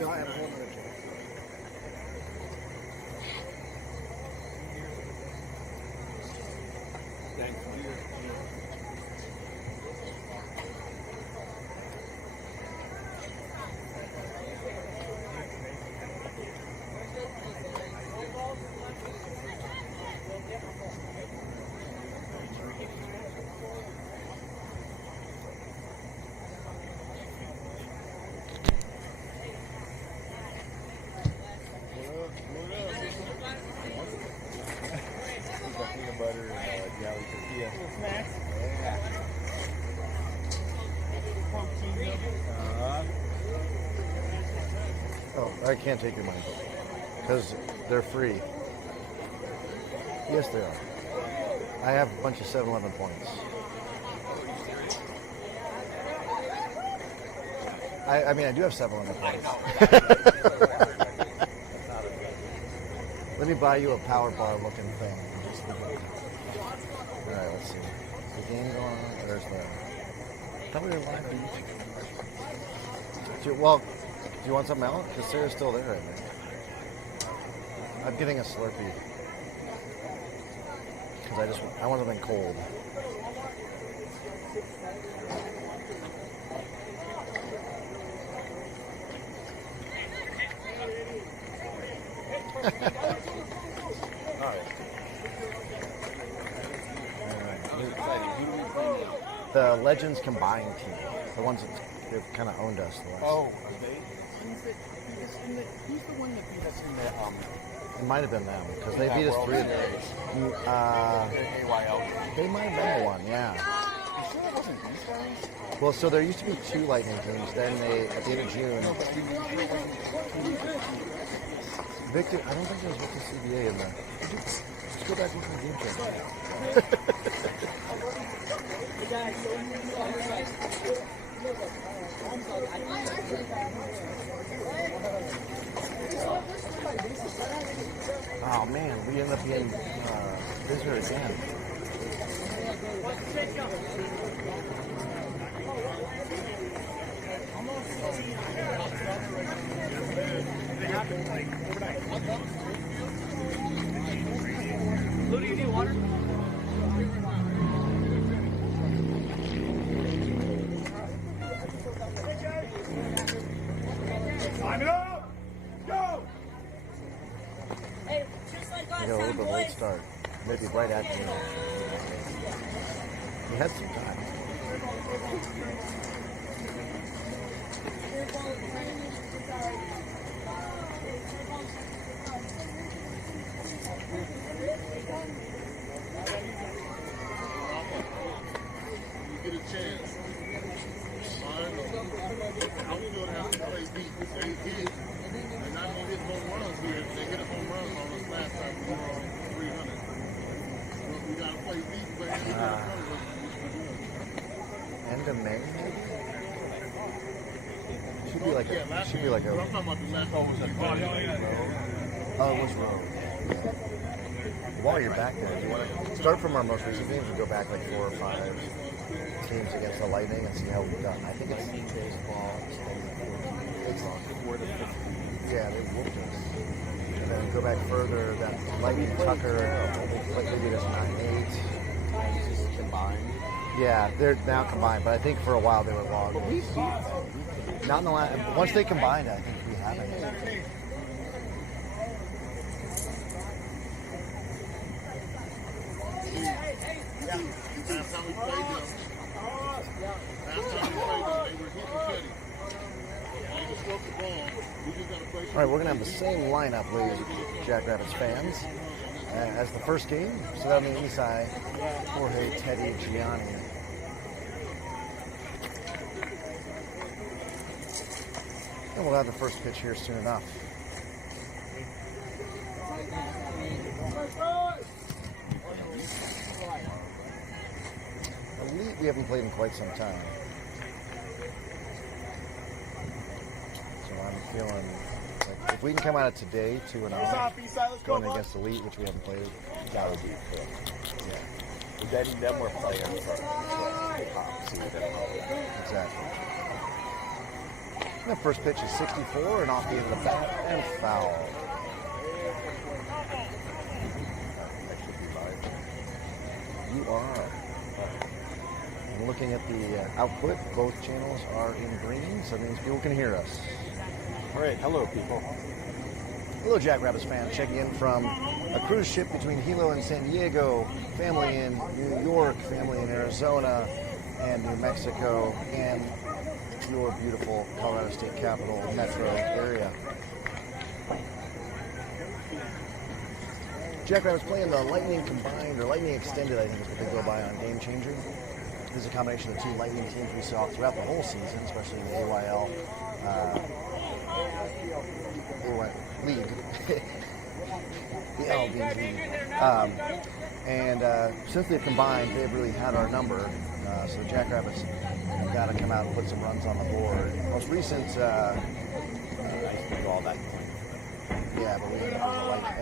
No, I have a whole other chance. Butter and jelly tortilla. Snacks? Yeah. Oh, I can't take your money because they're free. Yes, they are. I have a bunch of 7-Eleven points. I mean, I do have 7-Eleven points. Let me buy you a power bar looking thing. Alright, let's see. The game going on? There's the... I thought we were live. Well, do you want something else? Because Sarah's still there right now. I'm getting a Slurpee. Because I want something cold. The Legends combined team, the ones that they've kind of owned us. Oh, are they? Who's the one that beat us in the? It might have been them because they beat us 3 days. They might have been the one, yeah. You sure it wasn't these guys? Well, so there used to be 2 Lightning teams. Then they, at the end of June, Victor. I don't think there was Victor CBA in there. Let's go back and look at the game check. Oh man, we ended up getting visitor again. Lou, do you need water? Time it up! Go! Hey, just like last We got a little time, bit late boys. start. Maybe right at the end. We had some time. You get a chance. Outfield has to play deep. They hit. They're not going to hit home runs here. If they hit a home run on us last time, we were on 300. But we got to play deep. But End of May, maybe? Should be like a. Should be like a. I'm talking about the last one. Oh, it was road. While you're back there, you want to start from our most recent games and go back like 4 or 5 games against the Lightning and see how we've done. I think it's LightningBaseball. It's on the 50. Yeah, they whooped us. And then go back further, that Lightning Tucker, like maybe there's 9-8. Just combined. Yeah, they're now combined, but I think for a while they were long. Not in the last. Once they combined, I think we haven't. Last time we played them, they were hitting Teddy. They just broke the ball. We just got to play. All right, we're going to have the same lineup, ladies and Jackrabbits fans, as the first game. So that'll be Isai, Jorge, Teddy, Gianni. And we'll have the first pitch here soon enough. Elite we haven't played in quite some time. So I'm feeling like if we can come out of today 2-0, going against Elite, which we haven't played, That would be cool. Yeah. But then we're playing for hip hop. See what they're exactly. The first pitch is 64 and off the end of the bat and foul. You are. I'm looking at the output. Both channels are in green, so that means people can hear us. All right, hello, people. Hello, Jackrabbits fans. Checking in from a cruise ship between Hilo and San Diego. Family in New York, family in Arizona and New Mexico, and your beautiful Colorado State Capital metro area. Jackrabbits playing the Lightning Combined, or Lightning Extended, I think is what they go by on Game Changer. This is a combination of the two Lightning teams we saw throughout the whole season, especially in the AYL League. The LB League. And since they've combined, they've really had our number. So Jackrabbits have got to come out and put some runs on the board. Most recent, I used to do all that. yeah, but we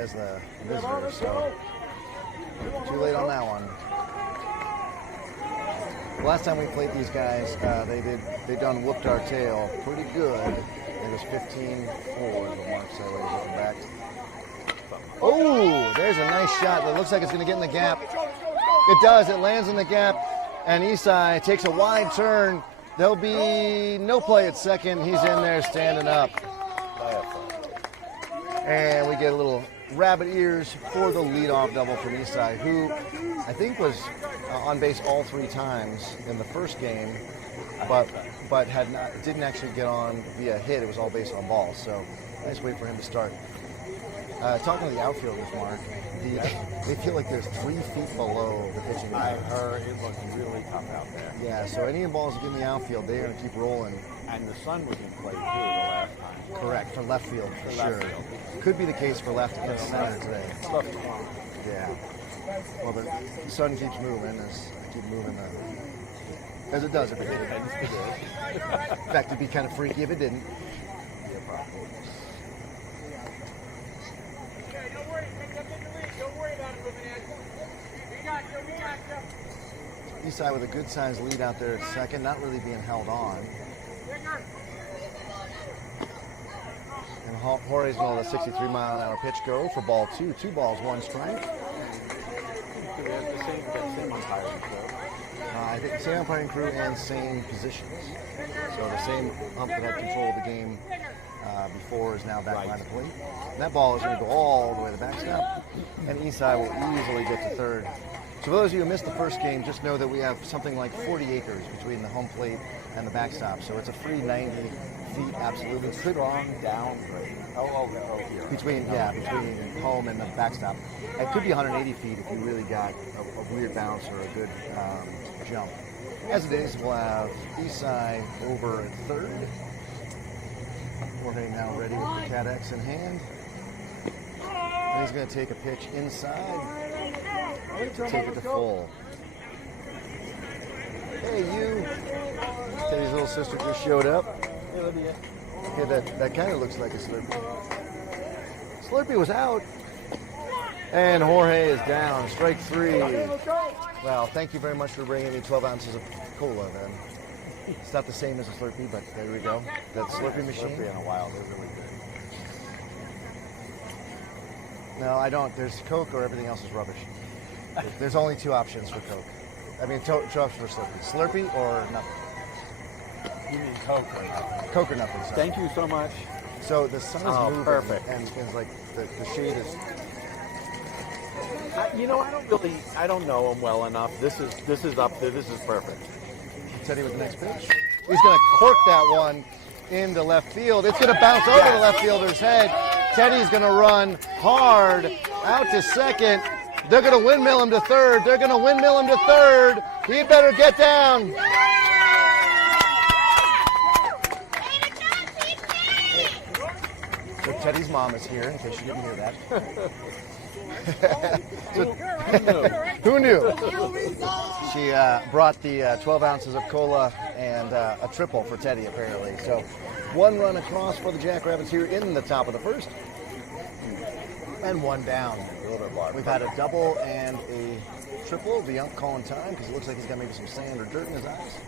as the visitor, so too late on that one. Last time we played these guys, they done whooped our tail pretty good. It was 15-4 is what Mark said. Looking back. Oh, there's a nice shot that looks like it's going to get in the gap. It does. It lands in the gap, and Isai takes a wide turn. There'll be no play at second. He's in there standing up. And we get a little rabbit ears for the leadoff double from Isai, who I think was on base all 3 times in the first game, but didn't actually get on via hit. It was all base on balls. So nice way for him to start. Talking to the outfielders, Mark, they feel like there's 3 feet below the pitching. I heard it looked really tough out there. Yeah, so any balls that get in the outfield, they're going to keep rolling. And the sun was in play too the last time. Correct, from left field for sure. Could be the case for left against center today. Yeah. Well, the sun keeps moving as it does every day. In fact, it'd be kind of freaky if it didn't. Eastside with a good sized lead out there at second, not really being held on. And Jorge's going to let a 63-mile-an-hour pitch go for ball 2. 2 balls, 1 strike. Do we have the same umpiring crew? I think same umpiring crew and same positions. So the same ump that had control of the game before is now back behind the plate. And that ball is going to go all the way to the backstop. And Eastside will easily get to third. So for those of you who missed the first game, just know that we have something like 40 acres between the home plate and the backstop. So it's a free 90 feet, absolutely strong downgrade. Here. Between home and the backstop. It could be 180 feet if you really got a weird bounce or a good jump. As it is, we'll have Eastside over at third. Jorge now ready with the Cat X in hand. And he's going to take a pitch inside. Take it to full. Hey, you. Teddy's little sister just showed up. Okay, that kind of looks like a Slurpee. Slurpee was out. And Jorge is down. Strike 3. Well, thank you very much for bringing me 12 ounces of cola, then. It's not the same as a Slurpee, but there we go. That Slurpee machine. Slurpee in a while, they're really good. No, I don't. There's Coke or everything else is rubbish. There's only 2 options for Coke. I mean, 2 options for Slurpee. Slurpee or nothing. You mean Coke or nothing? Coke or nothing. Sorry. Thank you so much. So the sun is moving, perfect. and it's like the shade is. I don't know him well enough. This is up there. This is perfect. Teddy with the next pitch. He's going to cork that one into left field. It's going to bounce over the left fielder's head. Teddy's going to run hard out to second. They're going to windmill him to third. He better get down. So Teddy's mom is here, in case you didn't hear that. Who knew? She brought the 12 ounces of cola and a triple for Teddy, apparently. So 1 run across for the Jackrabbits here in the top of the first. And 1 down. We've had a double and a triple. The ump calling time because it looks like he's got maybe some sand or dirt in his eyes.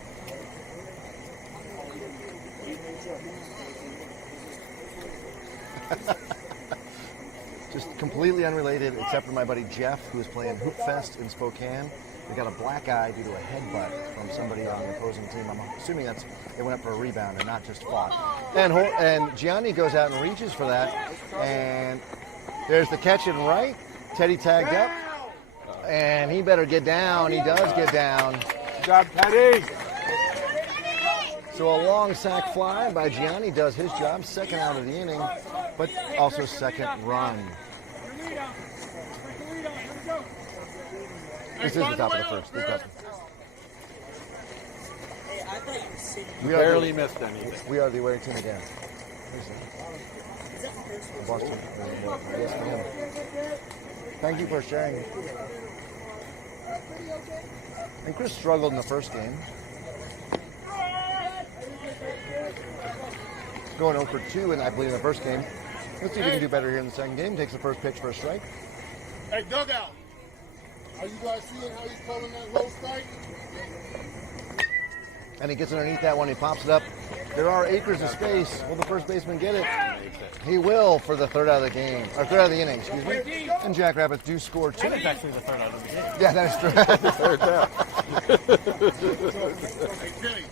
Just completely unrelated, except for my buddy Jeff, who is playing Hoop Fest in Spokane. They got a black eye due to a headbutt from somebody on the opposing team. I'm assuming it went up for a rebound and not just fought. And Gianni goes out and reaches for that, and there's the catch and right. Teddy tagged up, and he better get down. He does get down. Good job, Teddy. So a long sack fly by Gianni does his job, second out of the inning, but also second run. This is the top of the first. We barely missed anything. We are the away team again. Boston. Yes, ma'am. Thank you for sharing. And Chris struggled in the first game. Going 0 for 2, and I believe in the first game. Let's see if we can do better here in the second game. Takes the first pitch for a strike. Hey, dugout. Are you guys seeing how he's calling that low strike? And he gets underneath that one. He pops it up. There are acres of space. Will the first baseman get it? He will for the third out of the game, or third out of the inning, excuse me. And Jackrabbits do score 2. It's actually the third out of the game. Yeah, that is true. Hey, Kenny.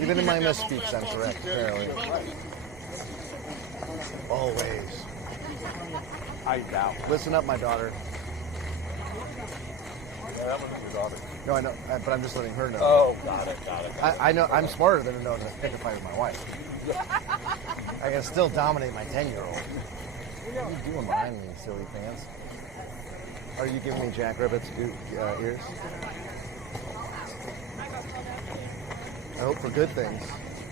Even in my misspeaks, I'm correct, apparently. Always. I doubt. Listen up, my daughter. Yeah, that was your daughter. No, I know, but I'm just letting her know. Oh, got it. I know I'm smarter than to know to pick a fight with my wife. I can still dominate my 10-year-old. What are you doing behind me, silly fans? Are you giving me Jackrabbits ears? I hope for good things.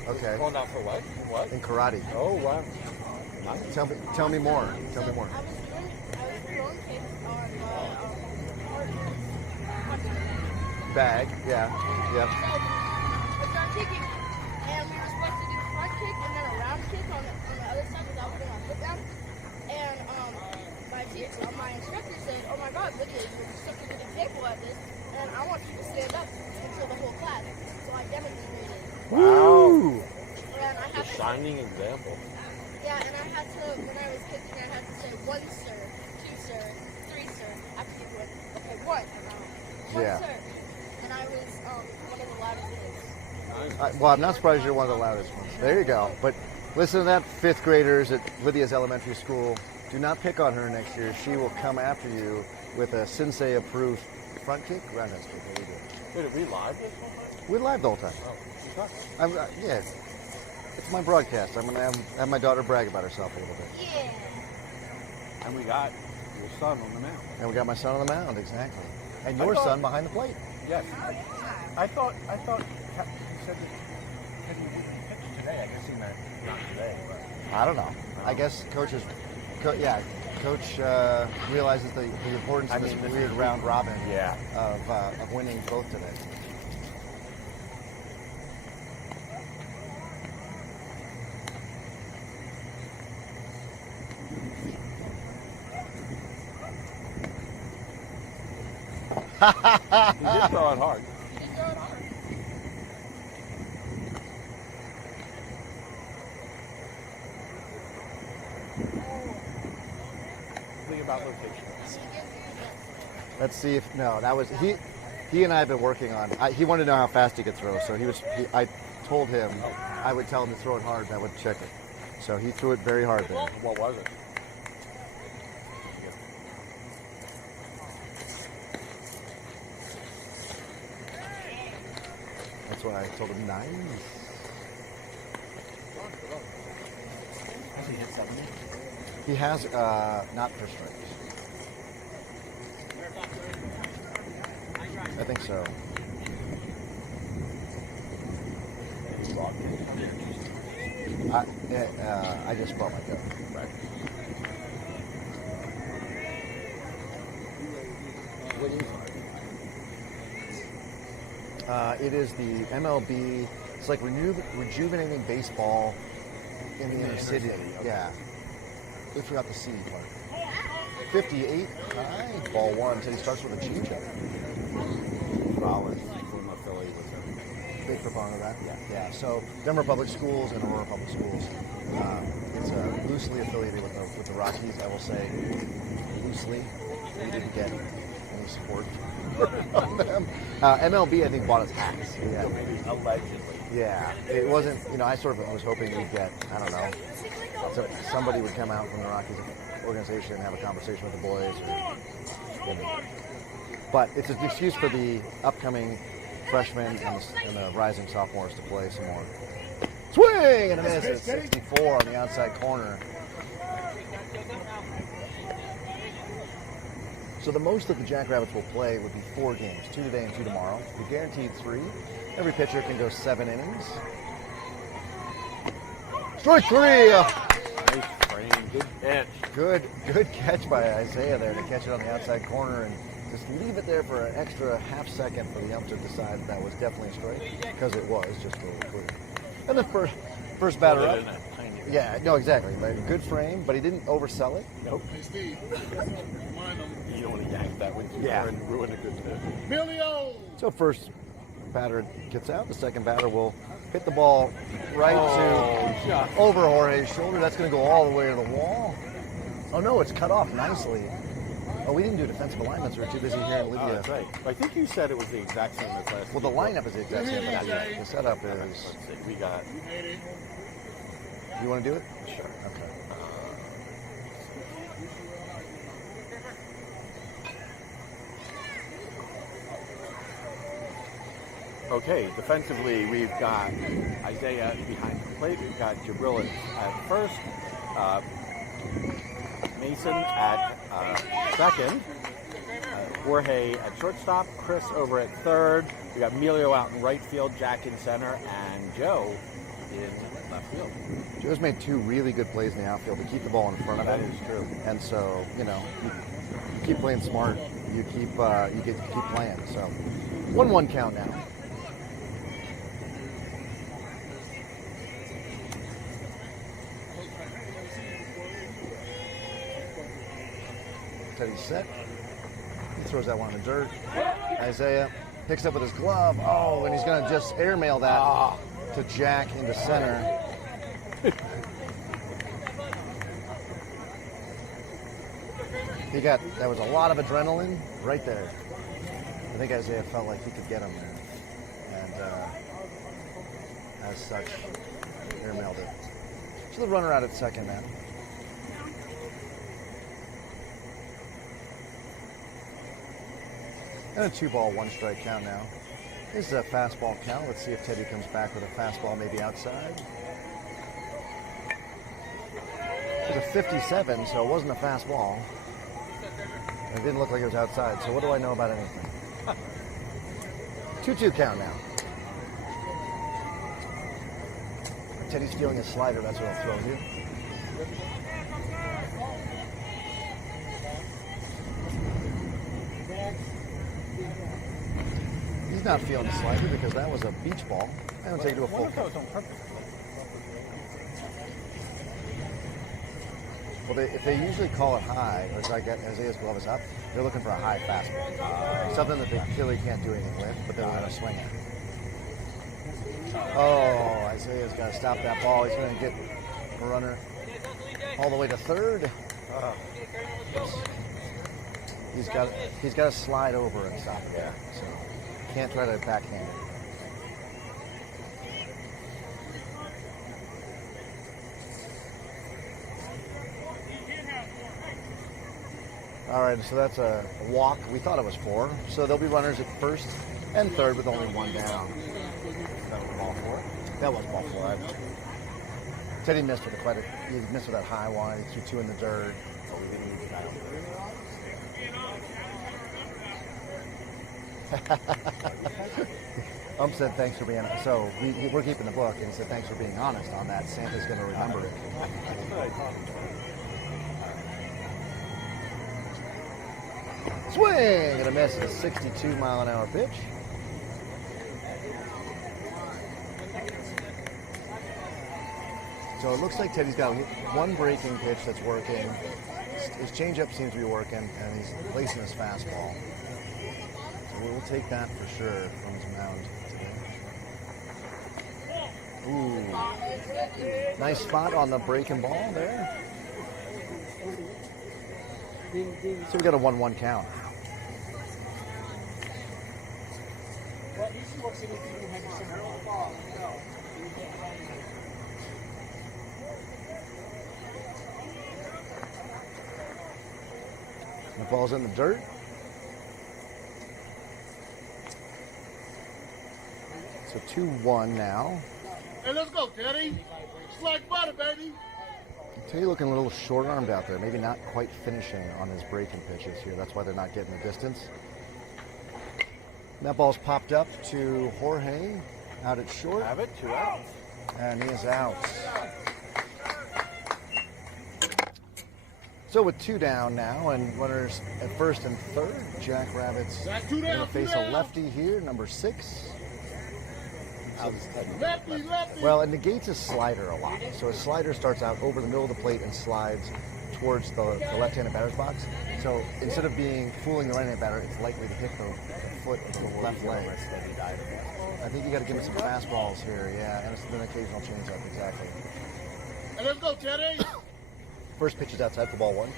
Okay. Going out for what? What? In karate. Oh, wow. Tell me more. Tell me more. I was throwing kicks on Bag. Yeah. Yep. I started kicking, and we were supposed to do front kick and then a round kick on the other side without putting my foot down. And my instructor said, "Oh my God, look at it! You're such a good example at this, and I want you to stand up and show the whole class." So I demonstrated. Woo! And I A had to, shining example. yeah, and I had to, when I was kicking, I had to say 1 sir, 2 sir, 3 sir. After you went, okay, 1. Yeah. Sir. And I was one of the loudest kids. Well, I'm not surprised you're one of the loudest ones. There you go. But listen to that, 5th graders at Lydia's elementary school. Do not pick on her next year. She will come after you with a sensei-approved front kick, roundhouse kick. There you go. Wait, are we live this whole time? We're live the whole time. Yeah, it's my broadcast. I'm going to have my daughter brag about herself a little bit. Yeah. And we got your son on the mound. And we got my son on the mound, exactly. And your son behind the plate. Yes. I thought you said that Teddy pitched today. I guess he meant not today. But. I don't know. I guess Coach realizes the importance of this weird round robin of winning both today. He did throw it hard. Think about location. Let's see if that was he and I have been working on. He wanted to know how fast he could throw, so I told him I would tell him to throw it hard and I would check it. So he threw it very hard there. What was it? That's why I told him nice. Has he hit 70? He has not for strikes. I think so. I just brought my cup. Right. It is the MLB. It's like rejuvenating baseball in the inner city. Yeah. We forgot the C part. 58 high, ball 1. So he starts with a changeup. Flowers from a Philly with him. Big proponent of that? Yeah. So Denver Public Schools and Aurora Public Schools, it's loosely affiliated with the Rockies. I will say loosely. We didn't get any support from them. MLB, I think, bought us hats. Yeah. Allegedly. Yeah, it wasn't, I sort of was hoping we'd get, I don't know, somebody would come out from the Rockies organization and have a conversation with the boys. But it's an excuse for the upcoming freshmen and the rising sophomores to play some more. Swing and a miss at 64 on the outside corner. So the most that the Jackrabbits will play would be 4 games, 2 today and 2 tomorrow. We're guaranteed 3. Every pitcher can go 7 innings. Strike 3. Nice frame. Good catch. Good catch by Isaiah there to catch it on the outside corner and just leave it there for an extra half second for the ump to decide that was definitely a strike, because it was, just to be clear. And the first batter up. Yeah, no, exactly. Good frame, but he didn't oversell it. Nope. Hey, Steve, remind them. You don't want to yank that one too far and ruin a good pitch. Emilio! So first batter gets out. The second batter will hit the ball right to over Jorge's shoulder. That's going to go all the way to the wall. Oh, no, it's cut off nicely. Oh, we didn't do defensive alignments. We were too busy here in Lydia. That's right. I think you said it was the exact same as last Well, the lineup is the exact same. The setup is... Let's see. We got... You want to do it? Sure. Okay. Okay, defensively, we've got Isaiah behind the plate. We've got Jabril at first, Mason at second, Jorge at shortstop, Chris over at third. We got Emilio out in right field, Jack in center, and Joe in left field. Joe's made 2 really good plays in the outfield to keep the ball in front of him. That is true. And so, you keep playing smart. You keep playing. So, 1-1 count now. Teddy's set. He throws that one in the dirt. Isaiah picks up with his glove. Oh, and he's going to just airmail that to Jack into center. That was a lot of adrenaline right there. I think Isaiah felt like he could get him there. And as such, airmailed it. So the runner out at second now. And a 2-ball, 1-strike count now. This is a fastball count. Let's see if Teddy comes back with a fastball maybe outside. It was a 57, so it wasn't a fastball. It didn't look like it was outside, so what do I know about anything? 2-2 count now. Teddy's stealing a slider, that's what I'll throw you. He's not feeling the slider because that was a beach ball. I don't take it to a full count. Well, if they usually call it high, or it's like Isaiah's glove is up, they're looking for a high fastball. Something that they clearly can't do anything with, but they're going to swing it. Oh, Isaiah's got to stop that ball. He's going to get a runner all the way to third. He's got to slide over and stop it there. So can't try to backhand it. All right, so that's a walk. We thought it was 4. So there'll be runners at first and third with only 1 down. That was ball 4. That was ball 4. Teddy missed with he missed with that high one. He threw 2 in the dirt. But we didn't even know. Said thanks for being honest. So we're keeping the book, and he said thanks for being honest on that. Santa's going to remember it. Swing and a miss. It's a 62-mile-an-hour pitch. So it looks like Teddy's got 1 breaking pitch that's working. His changeup seems to be working, and he's placing his fastball. So we'll take that for sure from his mound today. Nice spot on the breaking ball there. So we got a 1-1 count. The ball's in the dirt. So 2-1 now. Hey, let's go, Teddy. It's like butter, baby. Teddy looking a little short-armed out there. Maybe not quite finishing on his breaking pitches here. That's why they're not getting the distance. That ball's popped up to Jorge out at short. Have it, 2 outs. And he is out. So with 2 down now and runners at first and third, Jackrabbits going to face a lefty here, number 6. Lefty, lefty. Well, it negates his slider a lot. So his slider starts out over the middle of the plate and slides towards the left-handed batter's box. So instead of being fooling the right-handed batter, it's likely to hit the foot of the left leg. I think you got to give him some fastballs here, yeah, and an occasional changeup, exactly. Hey, let's go, Teddy. First pitch is outside for ball 1.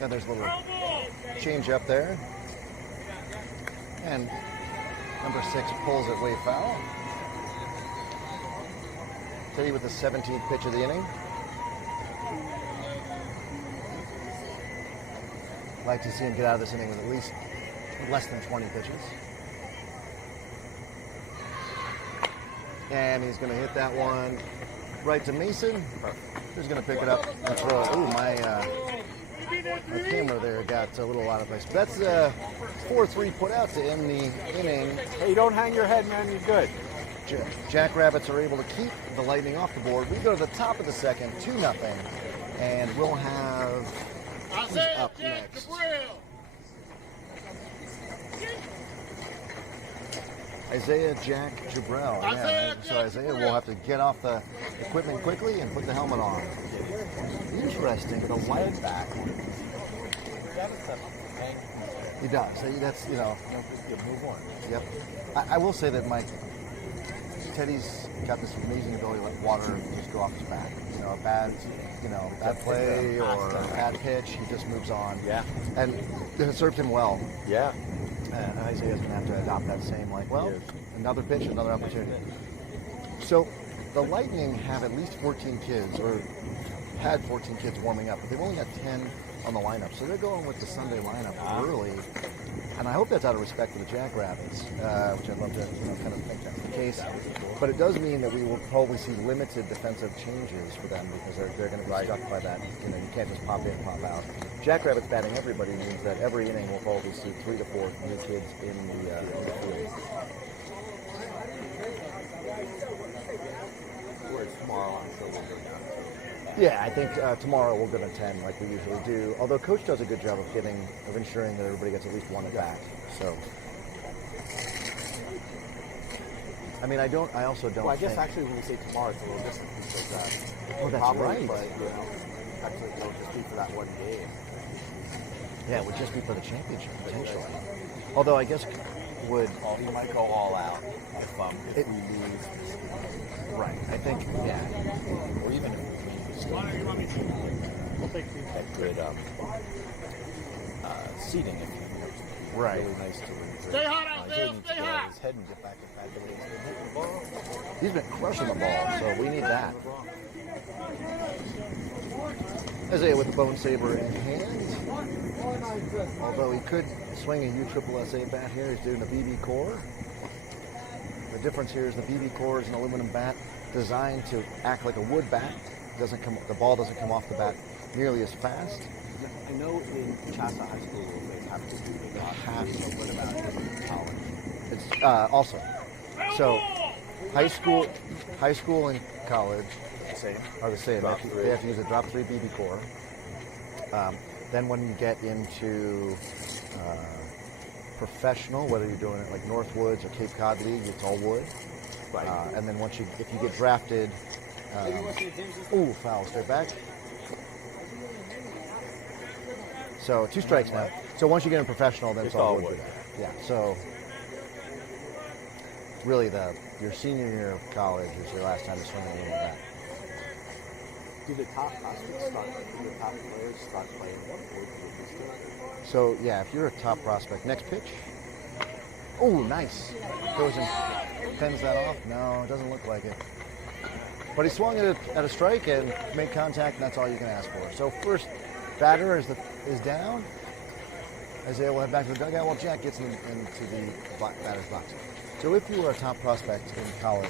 And there's a little change up there. And number 6 pulls it way foul. Teddy with the 17th pitch of the inning. Like to see him get out of this inning with at least less than 20 pitches. And he's going to hit that one right to Mason. Who's going to pick it up and throw it. Ooh, my camera there got a little out of place. But that's 4-3 put out to end the inning. Hey, don't hang your head, man. You're good. Jackrabbits are able to keep the Lightning off the board. We go to the top of the second, 2-0, and we'll have who's up next. Isaiah Jack Jabrell. Yeah, so Isaiah will have to get off the equipment quickly and put the helmet on. Interesting. The light back. He does. That's, you know. Move on. Yep. I will say that Teddy's got this amazing ability to let water just go off his back. You know, a bad play or a bad pitch, he just moves on. Yeah. And it served him well. Yeah. And Isaiah's going to have to adopt that same, another pitch, another opportunity. So the Lightning have at least 14 kids, or had 14 kids warming up, but they've only got 10 on the lineup. So they're going with the Sunday lineup early. And I hope that's out of respect for the Jackrabbits, which I'd love to kind of think that's the case. But it does mean that we will probably see limited defensive changes for them because they're going to be stuck by that. You can't just pop in, pop out. Jackrabbits batting everybody means that every inning will probably see 3 to 4 new kids in the field. Whereas tomorrow, I'm sure we'll go down. Yeah, I think tomorrow we'll go to 10 like we usually do. Although Coach does a good job of ensuring that everybody gets at least one at bat. So, I mean, I also don't. Well, I guess actually when we say tomorrow, it's a little different because that's probably, right. But, actually it'll just be for that one game. Yeah, it would just be for the championship potentially. Although I guess would we might go all out if we lose. Right. I think Or even if we we'll take that good seating if you right. Really nice to win. Stay hot out there, stay hot. His head and get back in the way he's been hitting the ball. He's been crushing the ball, so we need that. Isaiah with the bone saber in hand. Although he could swing a USSSA bat here, he's doing the BB core. The difference here is the BB core is an aluminum bat designed to act like a wood bat. The ball doesn't come off the bat nearly as fast. I know in Chassa High School they have to do the half, but what about in college? It's also so high school and college are the same. They have to use a drop 3 BB core. Then when you get into professional, whether you're doing it like Northwoods or Cape Cod League, it's all wood. Right. And then if you get drafted, foul straight back. So 2 strikes now. So once you get in professional, then it's all wood. Yeah. So really, your senior year of college is your last time to swing a little bat. Do the top prospects start? Do the top players start playing one, or do they just do it? So yeah, if you're a top prospect, next pitch. Oh, nice. Goes and fends that off. No, it doesn't look like it. But he swung at a strike and made contact, and that's all you can ask for. So first batter is down. Isaiah will head back to the dugout while Jack gets into the batter's box. So if you were a top prospect in college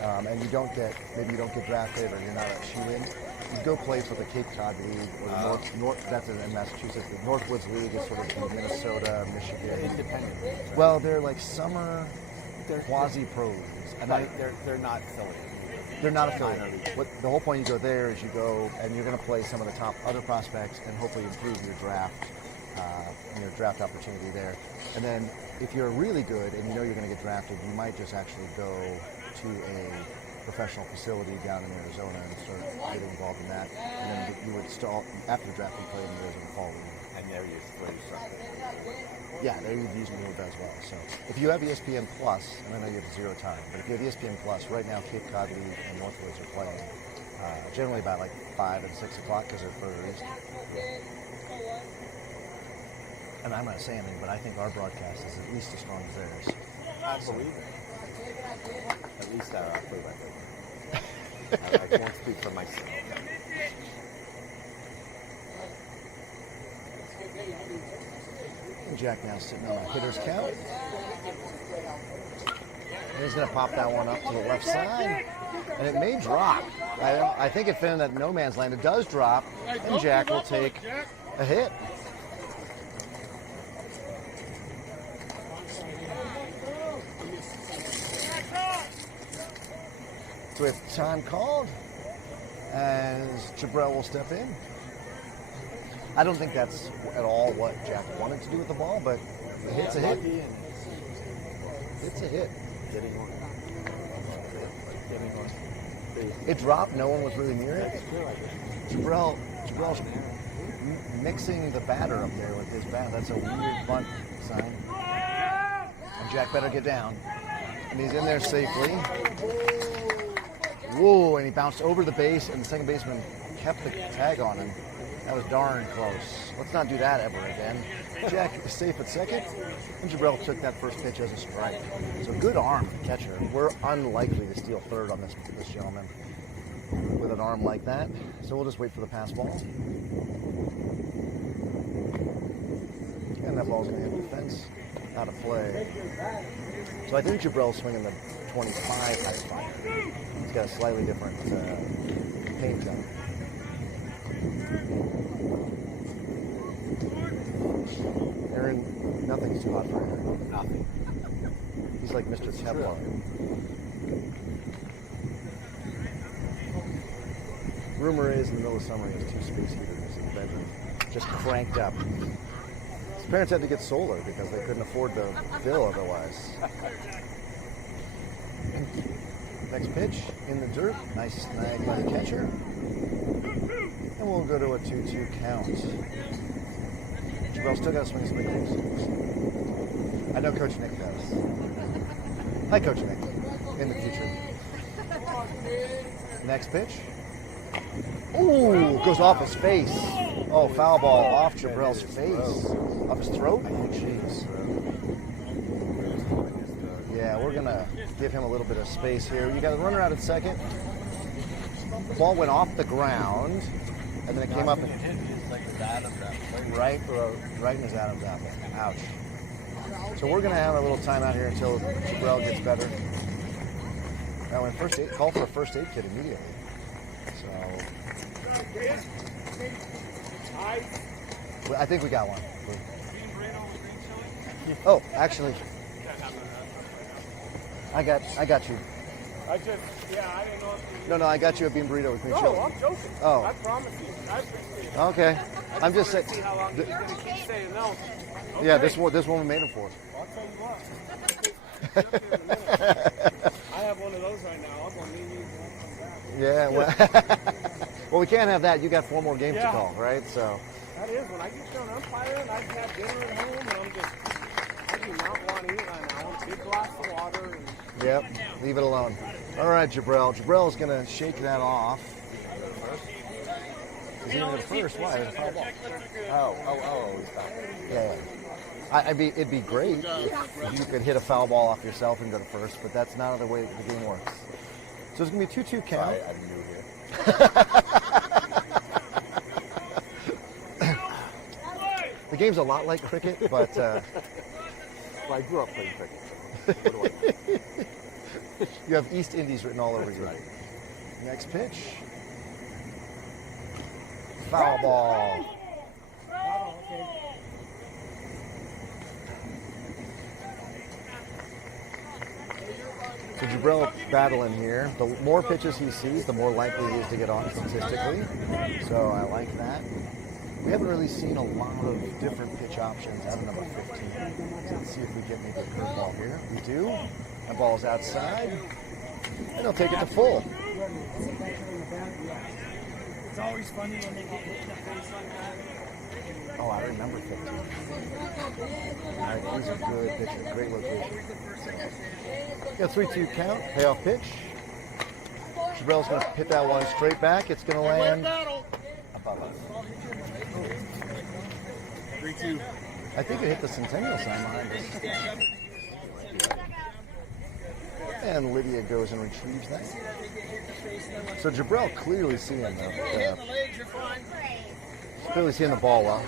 and maybe you don't get drafted or you're not a shoe-in, you go play for the Cape Cod League or the North. That's in Massachusetts. The Northwoods League is sort of in Minnesota, Michigan. Independent. Right? Well, they're like summer quasi-pro leagues, and They're not affiliated. they're not affiliated. The whole point you go there is you go and you're going to play some of the top other prospects and hopefully improve your draft opportunity there. And then if you're really good and you know you're going to get drafted, you might just actually go to a professional facility down in Arizona and start getting involved in that. And then you would start, after the draft, you play in the Arizona Fall League. And there you start. Yeah, there you'd use move as well. So if you have ESPN Plus, and I know you have 0 time, but if you have ESPN Plus, right now Cape Cod League and Northwoods are playing generally about like 5 and 6 o'clock because they're further east. And I'm not saying anything, but I think our broadcast is at least as strong as theirs. I believe it. At least I play by play. I can't speak for myself. Jack now sitting on a hitter's count. And he's going to pop that one up to the left side. And it may drop. I think it fit in that no man's land. It does drop. And Jack will take a hit. So with time called, as Jabrell will step in. I don't think that's at all what Jack wanted to do with the ball, but a hit's a hit. It's a hit. It dropped. No one was really near it. Jabrell's mixing the batter up there with his bat. That's a weird bunt sign. And Jack better get down. And he's in there safely. Whoa, and he bounced over the base, and the second baseman kept the tag on him. That was darn close. Let's not do that ever again. Jack is safe at second, and Jabrell took that first pitch as a strike. So good arm for the catcher. We're unlikely to steal third on this gentleman with an arm like that. So we'll just wait for the pass ball. And that ball's going to hit the fence. Out of play. So I think Jabrell's swinging the 25 high spot. He's got a slightly different paint job. Aaron, nothing's too hot for Aaron. Nothing. He's like Mr. Teflon. Rumor is in the middle of summer he has 2 space heaters in the bedroom, just cranked up. His parents had to get solar because they couldn't afford the bill otherwise. Next pitch in the dirt. Nice snag by the catcher. And we'll go to a 2-2 count. Jabrell still got to swing his big pitch. I know Coach Nick does. Hi, Coach Nick. In the future. Next pitch. Ooh, goes off his face. Oh, foul ball off Jabrell's face. Off his throat? Jeez. Yeah, we're going to give him a little bit of space here. You got a runner out at second. Ball went off the ground, and then it came up and right in his Adam's apple. Ouch. So we're going to have a little time out here until Jabrell gets better. Now, when first aid, call for a first aid kit immediately. So I think we got one. Oh, actually, I got you. I didn't know if No, I got you a bean burrito with green chili. No, I'm joking. Oh. I promise you. I appreciate it. Okay. I'm just saying. See how long you're going to keep saying no. Okay. Yeah, this one we made him for. I'll tell you what. I have one of those right now. I'm going to need you when I come back. Yeah, well, well, we can't have that. You got 4 more games to call, right? So, That is, when I get done umpiring, I've had dinner at home, and I do not want to eat right now. I want a big glass of water. And Yep, leave it alone. All right, Jabril. Jabril is going to shake that off. Is he going to first? Why? There's a foul ball. Oh. Yeah. It'd be great if you could hit a foul ball off yourself and go to first, but that's not the way the game works. So it's going to be a 2-2 count. I'm new here. The game's a lot like cricket, but Well, I grew up playing cricket. What do I do? you have East Indies written all over you. Right. Next pitch. Foul ball. So Jabril battling here. The more pitches he sees, the more likely he is to get on statistically. So I like that. We haven't really seen a lot of different pitch options out of number 15. So let's see if we get maybe a curveball here. We do. The ball's outside. And he'll take it to full. it's always funny when they get hit in the face like that. Oh, I remember 15. All right, these are good pitches. Great location. Got 3-2 count. Payoff pitch. Jabril's going to hit that one straight back. It's going to land above us. 3-2. I think it hit the Centennial sign behind us. And Lydia goes and retrieves that. So Jabril clearly seeing the ball well.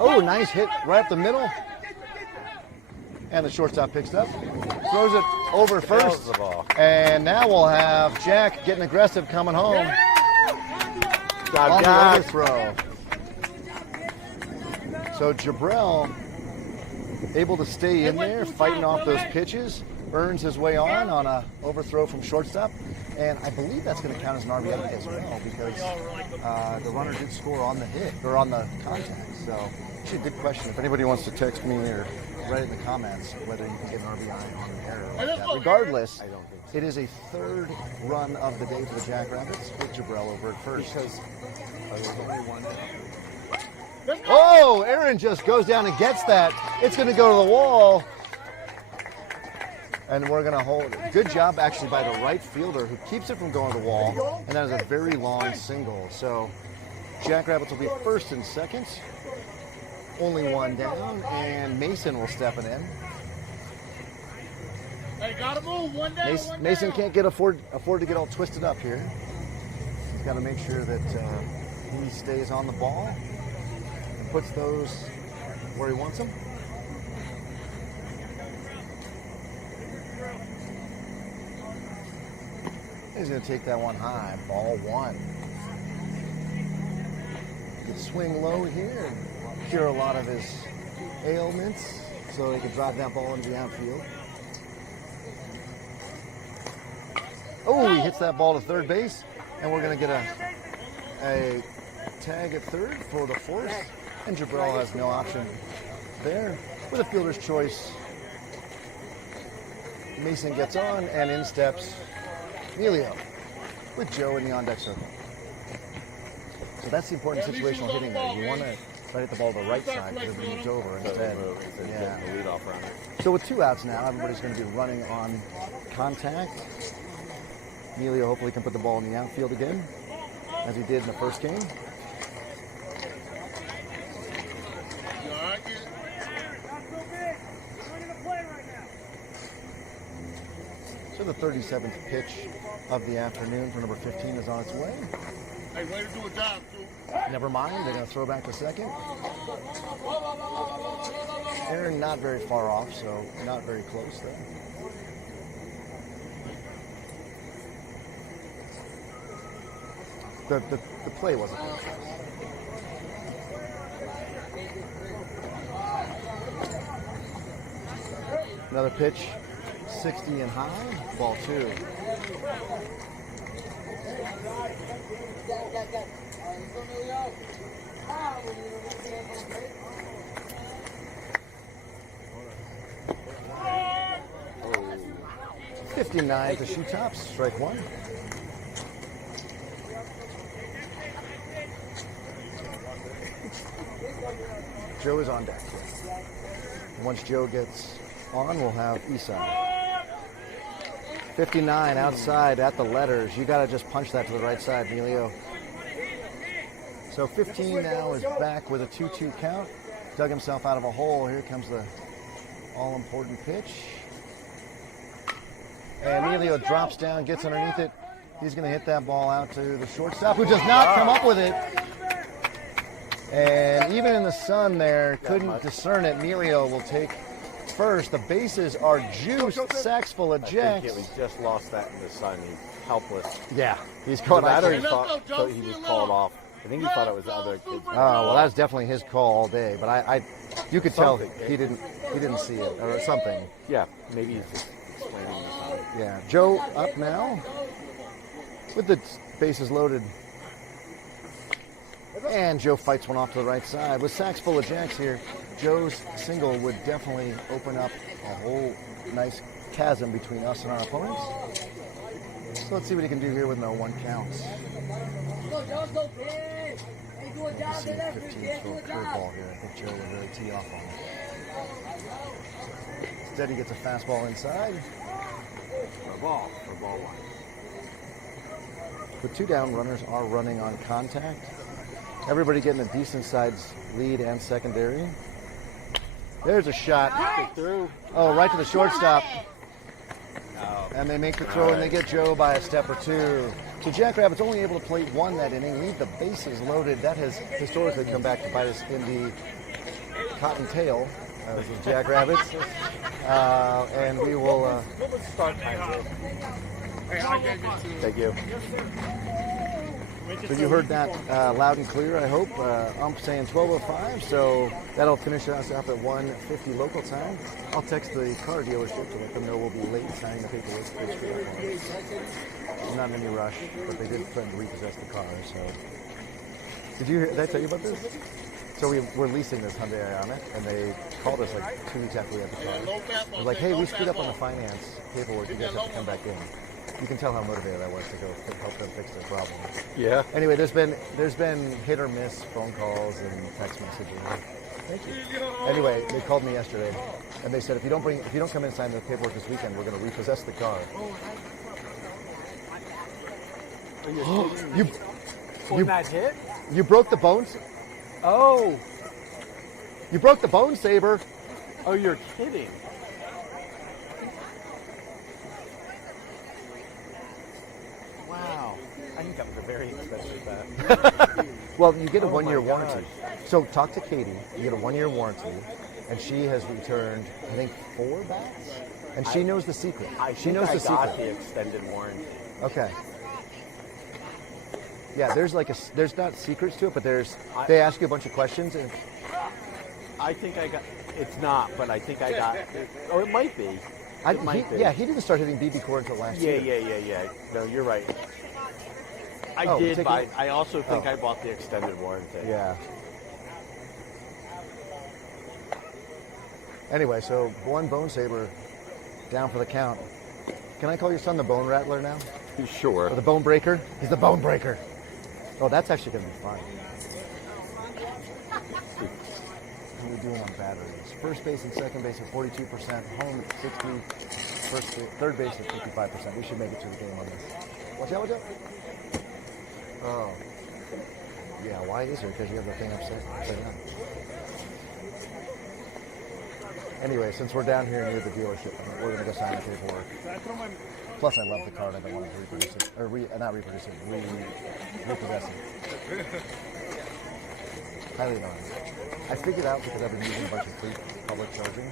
Oh, nice hit right up the middle. And the shortstop picks it up. Throws it over first. The ball. And now we'll have Jack getting aggressive coming home. On the overthrow. So Jabril able to stay in there, fighting off those pitches, earns his way on a overthrow from shortstop, and I believe that's going to count as an RBI as well because the runner did score on the hit or on the contact. So actually a good question. If anybody wants to text me or write in the comments whether you can get an RBI on an error like that. Regardless, I don't think so. it is a third run of the day for the Jackrabbits with Jabril over at first. Because there's only one out. Oh, Aaron just goes down and gets that. It's going to go to the wall. And we're going to hold it. Good job, actually, by the right fielder who keeps it from going to the wall. And that is a very long single. So Jackrabbits will be at first and second. Only one down. And Mason will step it in. Hey, gotta move. One down. Mason can't afford to get all twisted up here. He's got to make sure that he stays on the ball. Puts those where he wants them. He's going to take that one high. Ball one. He can swing low here and cure a lot of his ailments so he can drive that ball into the outfield. Oh, he hits that ball to third base, and we're going to get a tag at third for the force. And Jabril has no option there with a fielder's choice. Mason gets on, and in steps Emilio with Joe in the on-deck circle. So that's the important situational hitting there. You want to try to hit the ball to the right side because it moves over instead. Yeah. The leadoff runner. So with 2 outs now, everybody's going to be running on contact. Emilio hopefully can put the ball in the outfield again, as he did in the first game. So the 37th pitch of the afternoon for number 15 is on its way. Hey, way to do a job, too. Never mind, they're going to throw back to second. Aaron not very far off, so not very close there. The play wasn't good. Another pitch, 60 and high, ball 2. 59 to shoot tops, strike one. Joe is on deck. Once Joe gets on, we'll have Esai. 59 outside at the letters. You got to just punch that to the right side, Emilio. So 15 now is back with a 2-2 count. Dug himself out of a hole. Here comes the all-important pitch. And Emilio drops down, gets underneath it. He's going to hit that ball out to the shortstop, who does not come up with it. And even in the sun there, couldn't discern it. Emilio will take first. The bases are juiced. Sacks full of jacks. I think he just lost that in the sun. He's helpless. Yeah, he's caught. That or he thought he was called off. I think he thought it was the other kids. Oh, well, that's definitely his call all day. But you could tell he didn't see it or something. Yeah, maybe he's just explaining the sign. Yeah, Joe up now with the bases loaded. And Joe fights one off to the right side. With sacks full of jacks here, Joe's single would definitely open up a whole nice chasm between us and our opponents. So let's see what he can do here with no one counts. Let's see 15 throw a curveball here. I think Joe would really tee off on it. Instead, he gets a fastball inside. For ball one. The two down runners are running on contact. Everybody getting a decent size lead and secondary. There's a shot. Through. Oh, right to the shortstop. Oh. And they make the throw and they get Joe by a step or two. So Jackrabbits only able to play one that inning, leave the bases loaded. That has historically come back to bite us in the cottontail of the Jackrabbits. And we will Start time. Thank you. So you heard that loud and clear, I hope. Ump saying 12:05, so that'll finish us up at 1:50 local time. I'll text the car dealership to let them know we'll be late signing the paperwork. I'm not in any rush, but they did threaten to repossess the car, so. Did I tell you about this? So we're leasing this Hyundai Ioniq, and they called us like 2 weeks after we had the car. They're like, hey, we screwed up on the finance paperwork. You guys have to come back in. You can tell how motivated I was to go help them fix their problem. Yeah. Anyway, there's been hit or miss phone calls and text messages. Thank you. Anyway, they called me yesterday, and they said if you don't come in and sign the paperwork this weekend, we're going to repossess the car. You that hit? You broke the bones. Oh. You broke the bone saber. Oh, you're kidding. Wow. I think that was a very expensive bat. Well, you get a 1-year my warranty. So talk to Katie. You get a 1-year warranty, and she has returned, I think, 4 bats, and she knows the secret. She knows the secret. I got the extended warranty. Okay. Yeah, there's not secrets to it, but they ask you a bunch of questions. And I think I got. It's not, but I think I got. Or it might be. It might be. Yeah, he didn't start hitting BB core until last year. Yeah. No, you're right. I also think I bought the extended warranty. Yeah. Anyway, so one bone saber down for the count. Can I call your son the bone rattler now? Sure. Or the bone breaker? He's the bone breaker. Oh, that's actually going to be fun. What are we doing on batteries? First base and second base at 42%, home at 60%, third base at 55%. We should make it to the game on this. Watch out. Oh. Yeah, why is there? Because you have the thing upside down. Anyway, since we're down here near the dealership, we're going to go sign the paperwork. Plus, I love the card. I don't want to reproduce it. Or not reproduce it, repossess it. Highly annoying. I figured out because I've been using a bunch of free public charging.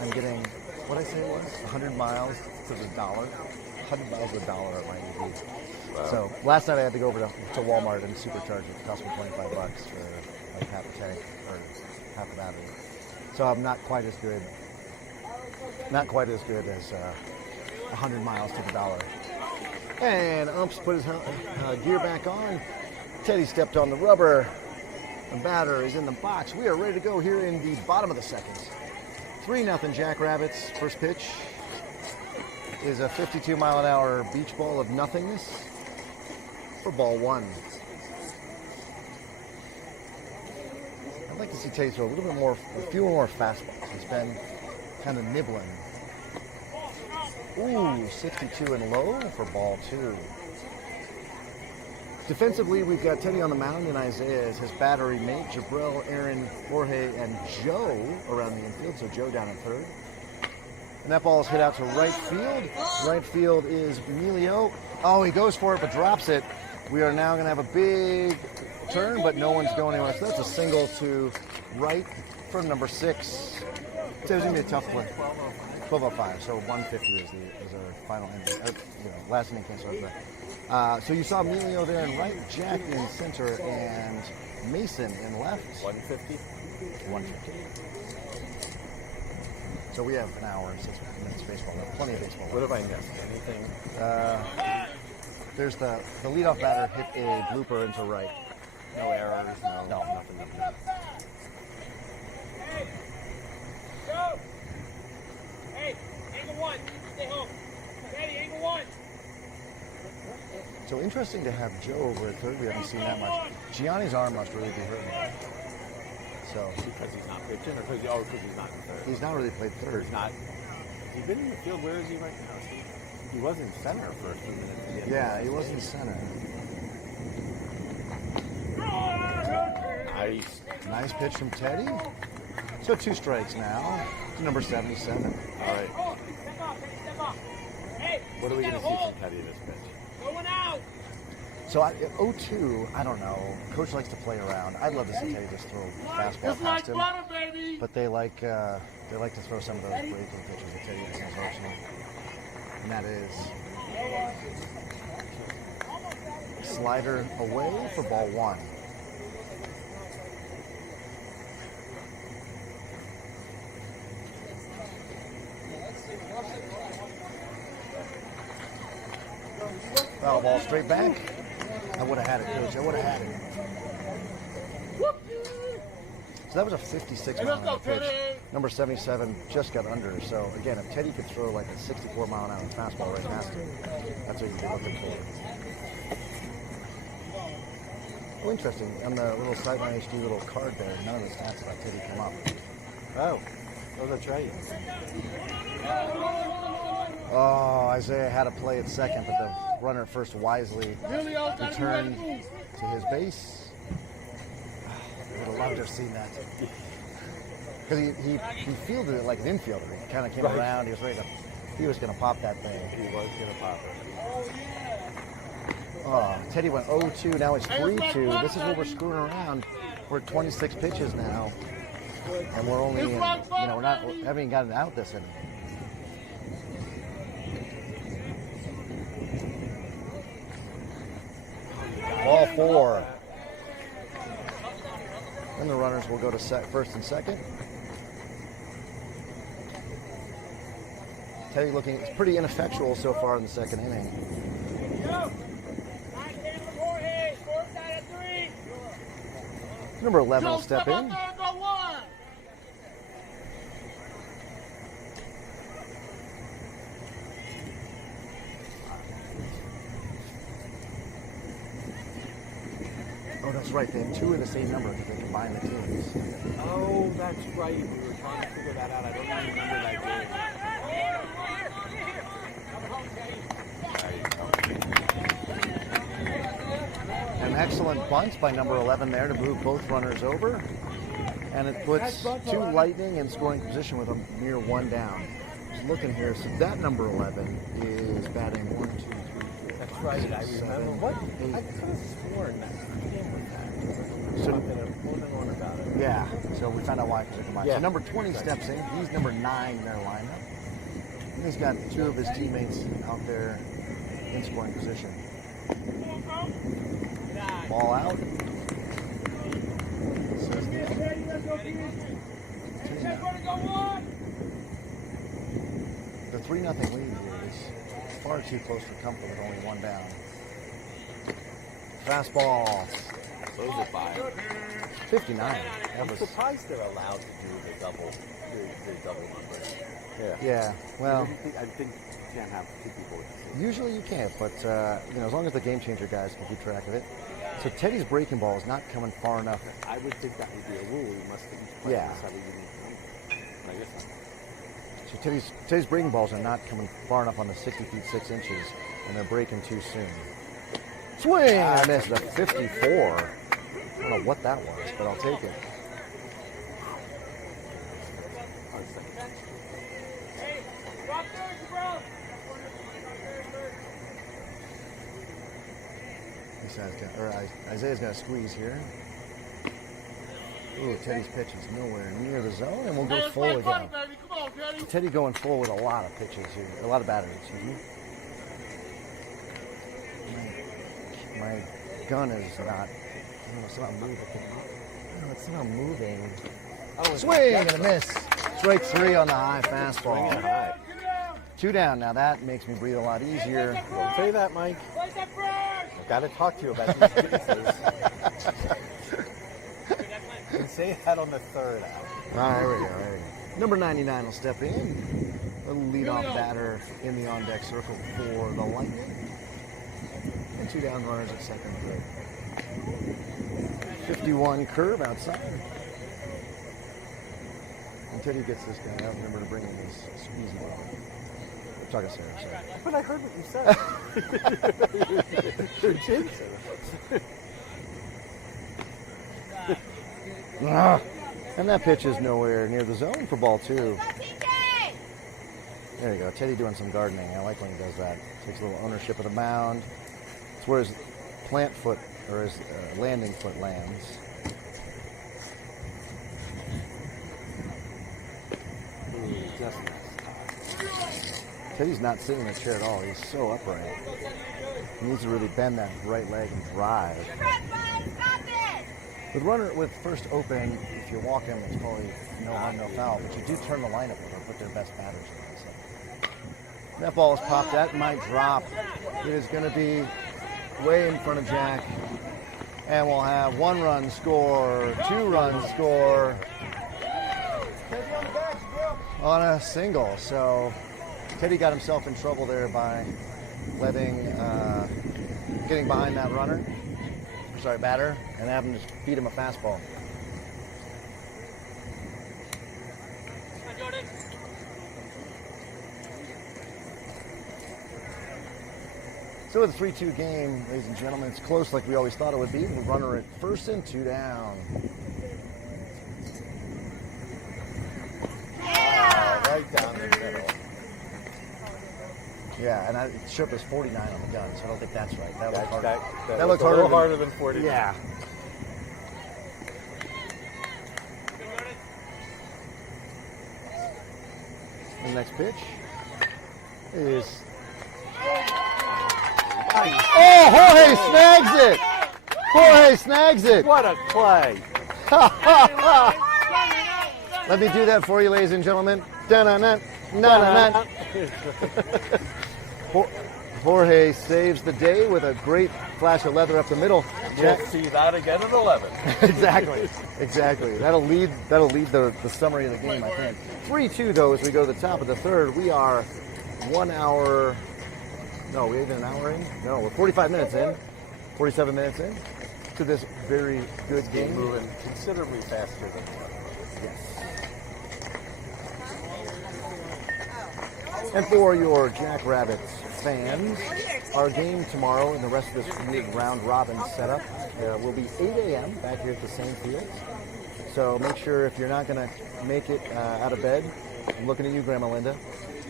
I'm getting, what I say it was, 100 miles to the dollar. 100 miles to the dollar at my EV. Wow. So last night I had to go over to Walmart and supercharge it. It cost me $25 for like half a tank or half a battery. So I'm not quite as good. Not quite as good as 100 miles to the dollar. And Umps put his gear back on. Teddy stepped on the rubber. The batter is in the box. We are ready to go here in the bottom of the second. 3-0 Jackrabbits. First pitch is a 52-mile-an-hour beach ball of nothingness for ball one. I'd like to see Teddy throw a little bit more, a few more fastballs. He's been kind of nibbling. Ooh, 62 and low for ball two. Defensively, we've got Teddy on the mound and Isaiah as his battery mate. Jabril, Aaron, Jorge, and Joe around the infield. So Joe down at third. And that ball is hit out to right field. Right field is Emilio. Oh, he goes for it but drops it. We are now going to have a big turn, but no one's going anywhere. So that's a single to right for number 6. So it's going to be a tough play. 12:05, so 150 is our final inning. Last inning can't start that. So you saw Emilio there in right, Jack in center, and Mason in left. 150? 150. So we have an hour and 6 minutes of baseball left. Plenty of baseball left. What have I missed? Anything? There's the leadoff batter hit a blooper into right. No errors? No. Nothing. Angle one. Stay home. Ready, angle one. So interesting to have Joe over at third. We haven't seen that much. Gianni's arm must really be hurting. So Because he's not pitching, or because he's not in third? he's not really played third. He's not. Has he been in the field? Where is he right now? He was in center for a few minutes. Yeah, he was in center. Nice. Nice pitch from Teddy. So 2 strikes now to number 77. All right. What are we going to see from Teddy this pitch? Going out. So 0-2, I don't know. Coach likes to play around. I'd love to see Teddy just throw fastball past him. Baby. But they like to throw some of those breaking pitches that Teddy does, unfortunately. And that is slider away for ball one. Foul ball straight back. I would have had it, Coach. I would have had it. So that was a 56-mile-an-hour pitch. Number 77 just got under. So, again, if Teddy could throw like a 64-mile-an-hour fastball right past him, that's what you'd be looking for. Oh, interesting. On the little Sideline HD little card there, none of the stats about Teddy come up. Oh, that's right. Oh, Isaiah had a play at second, but the runner first wisely returned to his base. I would have loved to have seen that. Because he fielded it like an infielder. He kind of came around. He was ready to. He was going to pop that thing. He was going to pop it. Oh, Teddy went 0-2. Now it's 3-2. This is where we're screwing around. We're at 26 pitches now, and we're only in, we haven't even gotten out this inning. Ball 4. And the runners will go to first and second. Teddy looking pretty ineffectual so far in the second inning. Number 11 will step in. Oh, that's right. They have 2 of the same number because they combine the teams. Oh, that's right. We were trying to figure that out. I don't even remember that game. An excellent bunt by number 11 there to move both runners over. And it puts 2 Lightning in scoring position with a mere 1 down. Just looking here, so that number 11 is batting 1, 2, 3, 4. That's right. I remember. What? 8. I could have sworn that game was that. So, On about it. yeah, so we found out why because they're combined. Yeah. So number 20 steps in. He's number 9 in their lineup. And he's got 2 of his teammates out there in scoring position. Ball out. Says the 3-0 lead here is far too close for comfort with only 1 down. Fastball. Those are 5. 59. That I'm was, surprised they're allowed to do the double numbers. Yeah. yeah, well, I think can't have two people with the same. Usually you can't, but you know, as long as the game changer guys can keep track of it. So Teddy's breaking ball is not coming far enough. I would think that would be a rule. We must each player Yeah. must have a unique number. But I guess not. So Teddy's breaking balls are not coming far enough on the 60 feet 6 inches, and they're breaking too soon. Swing! I missed a 54. I don't know what that was, but I'll take it. Isaiah's got to squeeze here. Ooh, Teddy's pitch is nowhere near the zone, and we'll go full again. Come on, Teddy. Teddy going full with a lot of pitches here, a lot of batters, excuse me. My gun is not, it's not moving. No, it's not moving. Oh, swing and a miss. Strike 3 on the high fastball. Swing it high. 2 down. Now that makes me breathe a lot easier. Don't say that, Mike. I've got to talk to you about these pitches. You can say that on the third out. All right, here we go. There we go. Number 99 will step in. Little leadoff batter in the on-deck circle for the Lightning. And 2 down runners at second and third. 51 curve outside. And Teddy gets this guy out. Remember to bring in his squeezy ball. I'm talking Sarah, sorry. But I heard what you said. Your chin said it. And that pitch is nowhere near the zone for ball 2. There you go. Teddy doing some gardening. I like when he does that. Takes a little ownership of the mound. It's where his plant foot or his landing foot lands. Just Teddy's not sitting in a chair at all. He's so upright. He needs to really bend that right leg and drive. With first open, if you walk him, it's probably no harm, no foul. But you do turn the lineup over, put their best batters in. So. That ball is popped. That might drop. It is going to be way in front of Jack. And we'll have 1 run score, 2 run score on a single. So Teddy got himself in trouble there by getting behind that batter, and having to feed him a fastball. So with a 3-2 game, ladies and gentlemen, it's close like we always thought it would be. The runner at first and 2 down. right down the middle. Yeah, and it showed up as 49 on the gun, so I don't think that's right. That looked harder. That looked a little harder than 49. Yeah. The next pitch is... Oh, Jorge snags it! Jorge snags it! What a play! Let me do that for you, ladies and gentlemen. Da-na-na, na-na-na. Jorge saves the day with a great flash of leather up the middle. We'll see that again at 11. Exactly. That'll lead the summary of the game, I think. 3-2 though as we go to the top of the third. We are 1 hour. No, we're even an hour in. No, we're 45 minutes in. 47 minutes in to this very good game. Moving considerably faster than what. Yes. And for your Jackrabbits fans, our game tomorrow and the rest of this weird round robin setup will be 8 a.m. back here at the same field. So make sure if you're not going to make it out of bed, I'm looking at you, Grandma Linda.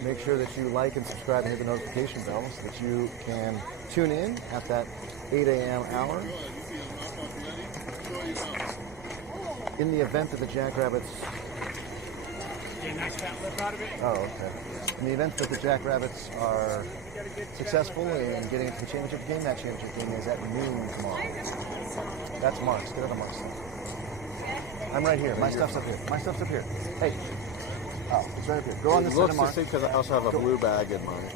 Make sure that you like and subscribe and hit the notification bell so that you can tune in at that 8 a.m. hour. In the event that the Jackrabbits... Oh, okay. In the event that the Jackrabbits are successful in getting into the championship game, that championship game is at noon tomorrow. That's Mark's. Get on Mark's. I'm right here. My stuff's up here. My stuff's up here. Hey. Oh, it's right up here. Go on this side of Mark. Because I also have a blue bag in mine.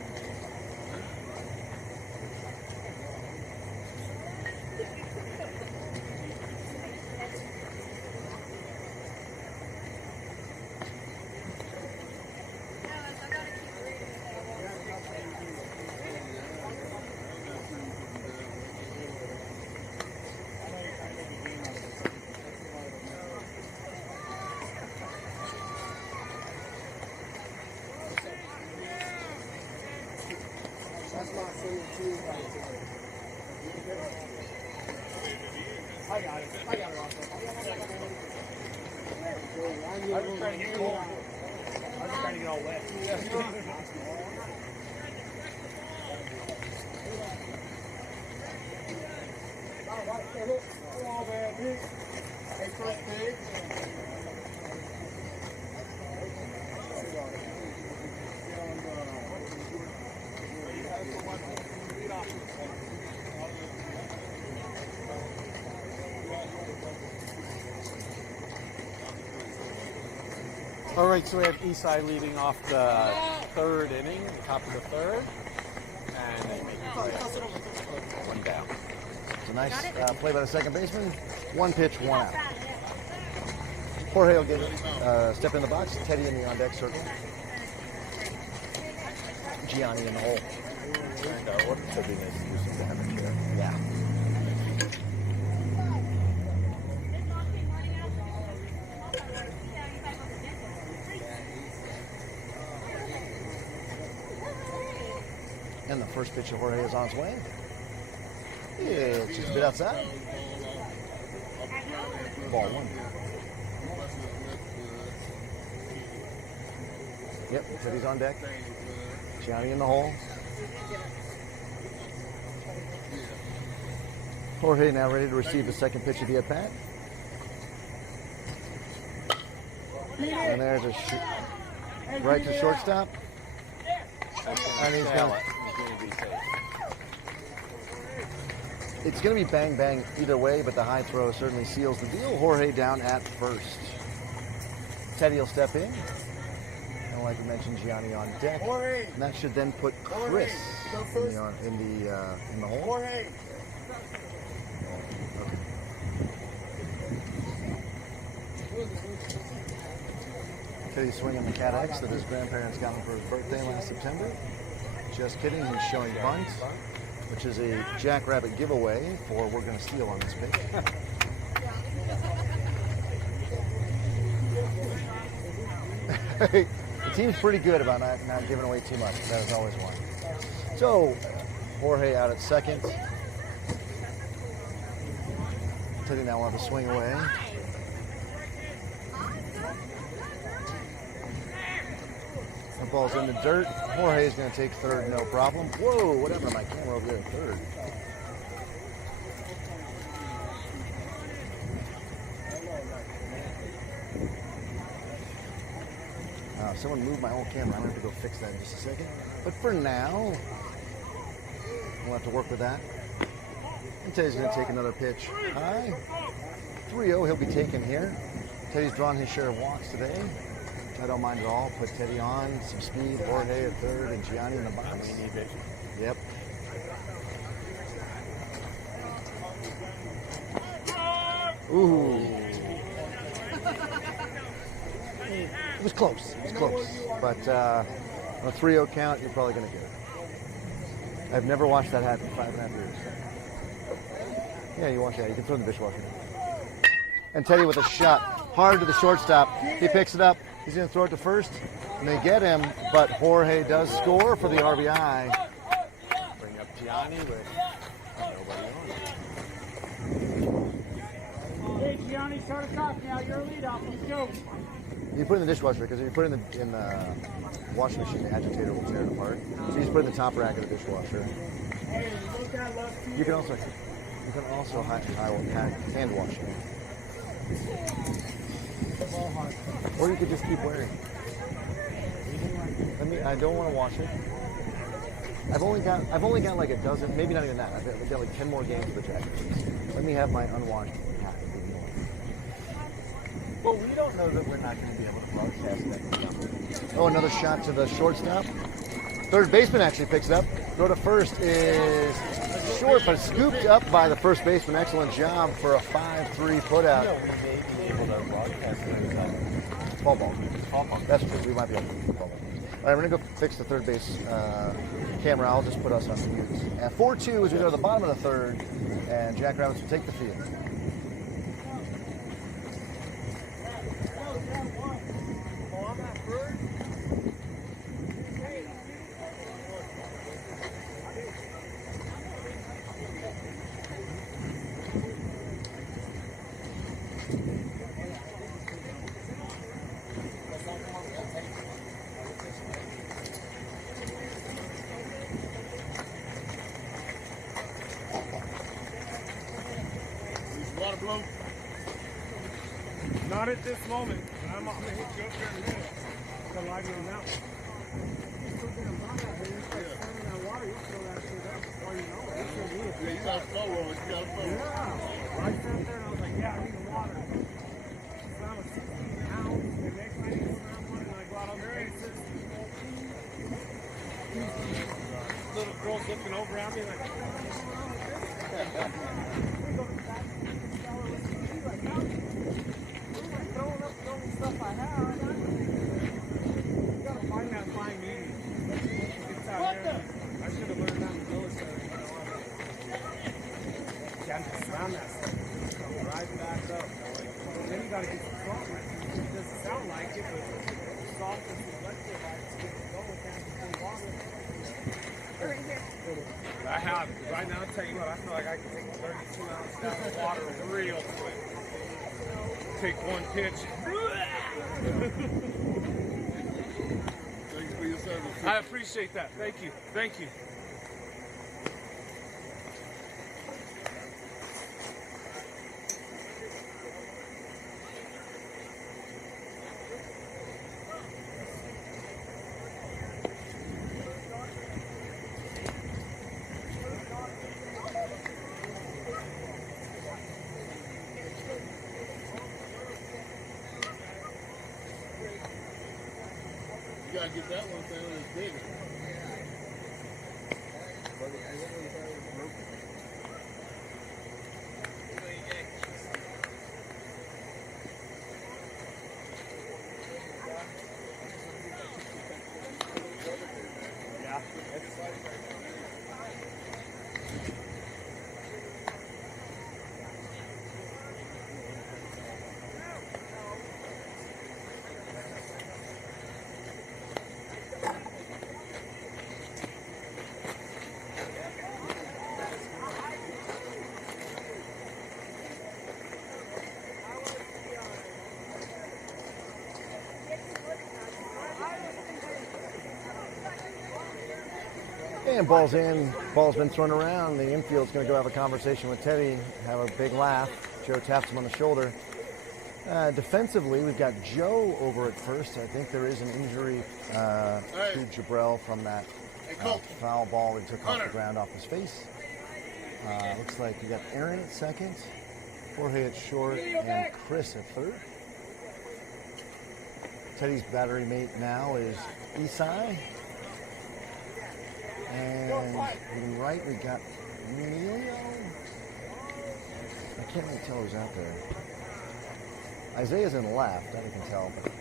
That's my senior team. I got it. I got it off. I was trying to get cold. I was trying to get all wet. Hey, first pig. All right, so we have Eastside leading off the third inning, the top of the third, and they make it one down. It's a nice play by the second baseman. One pitch, one out. Jorge will get step in the box. Teddy in the on-deck circle. Gianni in the hole. And what should be nice to do some damage here. Yeah. And the first pitch of Jorge is on its way. It's just a bit outside. Ball one. Yep, Teddy's on deck. Gianni in the hole. Jorge now ready to receive the second pitch of the at-bat. And there's a right to shortstop. And he's going to... It's going to be bang bang either way, but the high throw certainly seals the deal. Jorge down at first. Teddy will step in. And like we mentioned, Gianni on deck. And that should then put Chris in the hole. Jorge. Teddy's swinging the Cat X that his grandparents got him for his birthday last September. Just kidding, he's showing bunt, which is a Jackrabbit giveaway for We're Gonna Steal on this pitch. The team's pretty good about not giving away too much. That is always one. So, Jorge out at second. Teddy now will have a swing away. The ball's in the dirt. Jorge's going to take third, no problem. Whoa, what happened to my camera over there in third? Someone moved my whole camera. I'm going to have to go fix that in just a second. But for now, we'll have to work with that. And Teddy's going to take another pitch high. 3-0, he'll be taken here. Teddy's drawn his share of walks today. I don't mind at all. Put Teddy on, some speed, Jorge at third, and Gianni in the box. Yep. Ooh. It was close. It was close. But on a 3-0 count, you're probably going to get it. I've never watched that happen in 5.5 years. Yeah, you watch that. You can throw in the dishwasher. And Teddy with a shot. Hard to the shortstop. He picks it up. He's going to throw it to first. And they get him, but Jorge does score for the RBI. Bring up Gianni with nobody on. Hey, Gianni, start us off now. You're a leadoff. Let's go. You put it in the dishwasher because if you put it in the washing machine, the agitator will tear it apart. So you just put it in the top rack of the dishwasher. You can also hand wash it. Or you could just keep wearing it. I don't want to wash it. I've only got like a dozen, maybe not even that. I've got like 10 more games of the jacket. Let me have my unwashed hat. Well, we don't know that we're not going to be able to broadcast that. Oh, another shot to the shortstop. Third baseman actually picks it up. Throw to first is short, but scooped up by the first baseman. Excellent job for a 5-3 putout. We may be able to broadcast it. Ball. That's true. We might be able to do ball. All right, we're going to go fix the third base camera. I'll just put us on mute. At 4-2 as we go to the bottom of the third, and Jackrabbits will take the field. blow? Not at this moment. I'm gonna hit you up here in a minute. To light you out. Yeah, you got slow roll. You got slow roll. Yeah. I sat there and I was like, yeah, I need water. So I was 16 pounds. And next night I go grab one and I go out on the bases. Little girls looking over at me like, throwing up the only stuff I have. You gotta find that fine medium. It's out there. I should have learned that in the military. Can't just round that stuff. Come right back up. Then you gotta get some salt. It doesn't sound like it, but salt and some electrolytes get it going. Can't just water. Right here. I have it. Right now, I'll tell you what, I feel like I can take a 32 ounce down of water real quick. Take one pitch. Thank you for your service. I appreciate that. Thank you. Thank you. You gotta get that one thing that's bigger. And ball's in. Ball's been thrown around. The infield's going to go have a conversation with Teddy, have a big laugh. Joe taps him on the shoulder. Defensively, we've got Joe over at first. I think there is an injury to Jabrell from that foul ball that took off the ground off his face. Looks like we got Aaron at second, Jorge at short, and Chris at third. Teddy's battery mate now is Isai. And in right, we got Emilio. I can't really tell who's out there. Isaiah's in left, I can tell. But...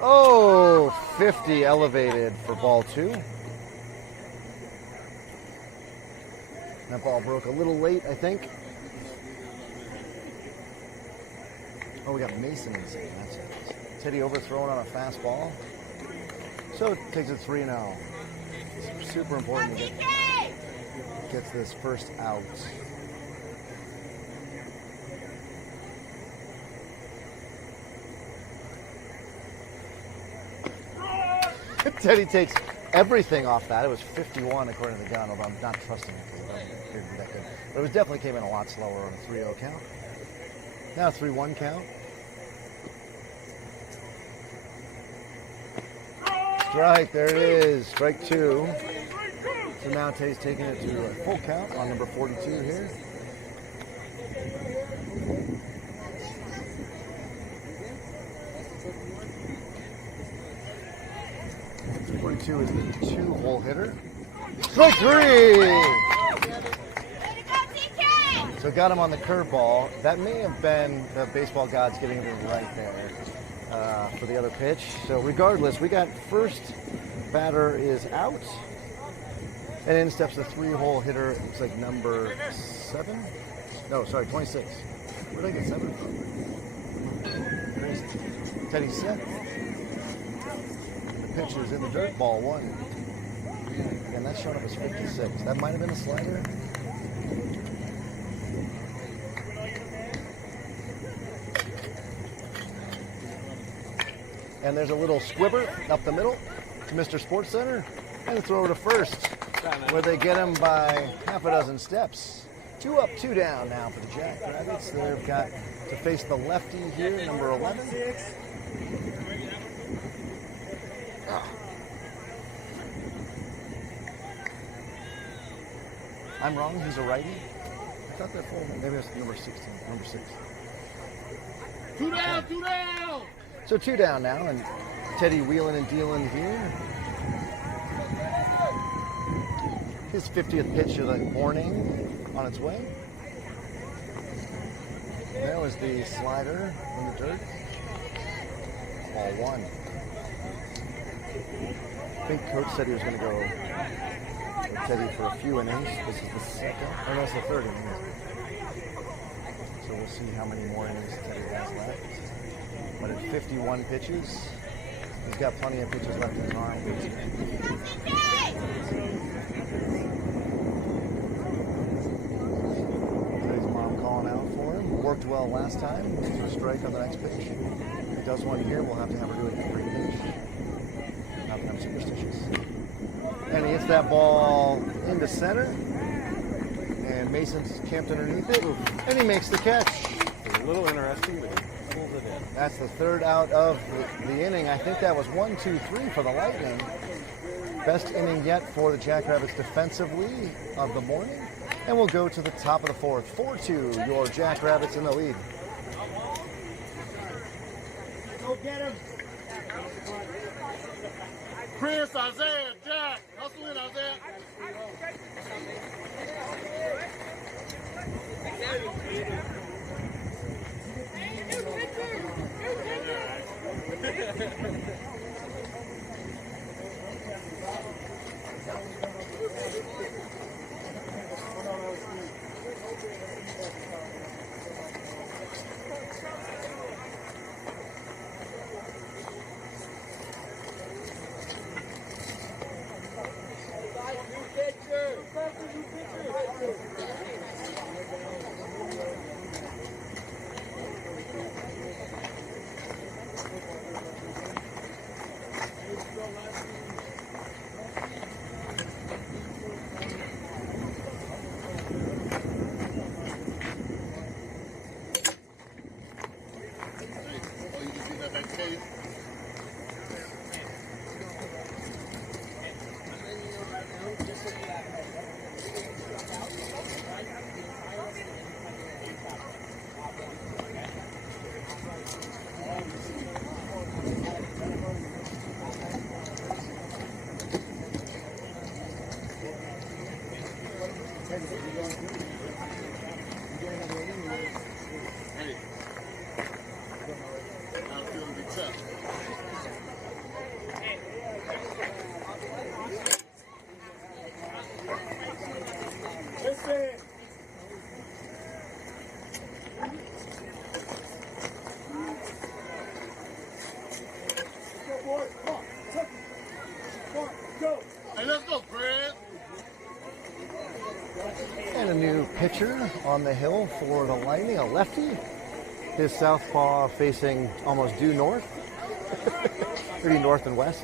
Oh, 50 elevated for ball two. That ball broke a little late, I think. Oh, we got Mason in second. That's it. Teddy overthrown on a fastball. So it takes it 3-0. Super important to get this first out. Teddy takes everything off that. It was 51 according to the gun, although I'm not trusting it because it doesn't appear to be that good. But it definitely came in a lot slower on a 3-0 count. Now a 3-1 count. Strike, there it is. Strike two. So now Teddy's taking it to a full count on number 42 here. Two is the two-hole hitter. Strike three! So got him on the curveball. That may have been the baseball gods getting him right there for the other pitch. So regardless, we got first batter is out. And in steps the three-hole hitter. It looks like number 7. No, sorry, 26. Where did I get 7 from? Crazy. Teddy's set. Pitch is in the dirt, ball 1. And that's showing up as 56. That might have been a slider. And there's a little squibber up the middle to Mr. Sports Center and a throw to first, where they get him by half a dozen steps. 2 up, 2 down now for the Jackrabbits. They've got to face the lefty here, number 11. I'm wrong, he's a righty. I thought that full, maybe it's number 16, number 6. 2 down, 2 down. So 2 down now, and Teddy wheeling and dealing here. His 50th pitch of the morning on its way. There was the slider in the dirt. Ball 1. I think Coach said he was going to go with Teddy for a few innings. This is the second, or no, it's the third inning. So we'll see how many more innings Teddy has left. But at 51 pitches, he's got plenty of pitches left in his arm. Teddy's mom calling out for him. Worked well last time. A strike on the next pitch. If he does one here, we'll have to have her do it every pitch. Not that I'm superstitious. And he hits that ball into center. And Mason's camped underneath it. And he makes the catch. It's a little interesting, but he pulls it in. That's the third out of the inning. I think that was 1, 2, 3 for the Lightning. Best inning yet for the Jackrabbits defensively of the morning. And we'll go to the top of the fourth. 4-2, your Jackrabbits in the lead. Go get him. Chris, Isaiah, Jack. Hustle in, Isaiah. Oh, you can see that back case? Hey. I'm feeling the tough. Listen. Go, boy. Come on. Come on. Go. Hey, let's go, Fred. And a new pitcher on the hill for the Lightning, a lefty. His southpaw facing almost due north. Pretty north and west.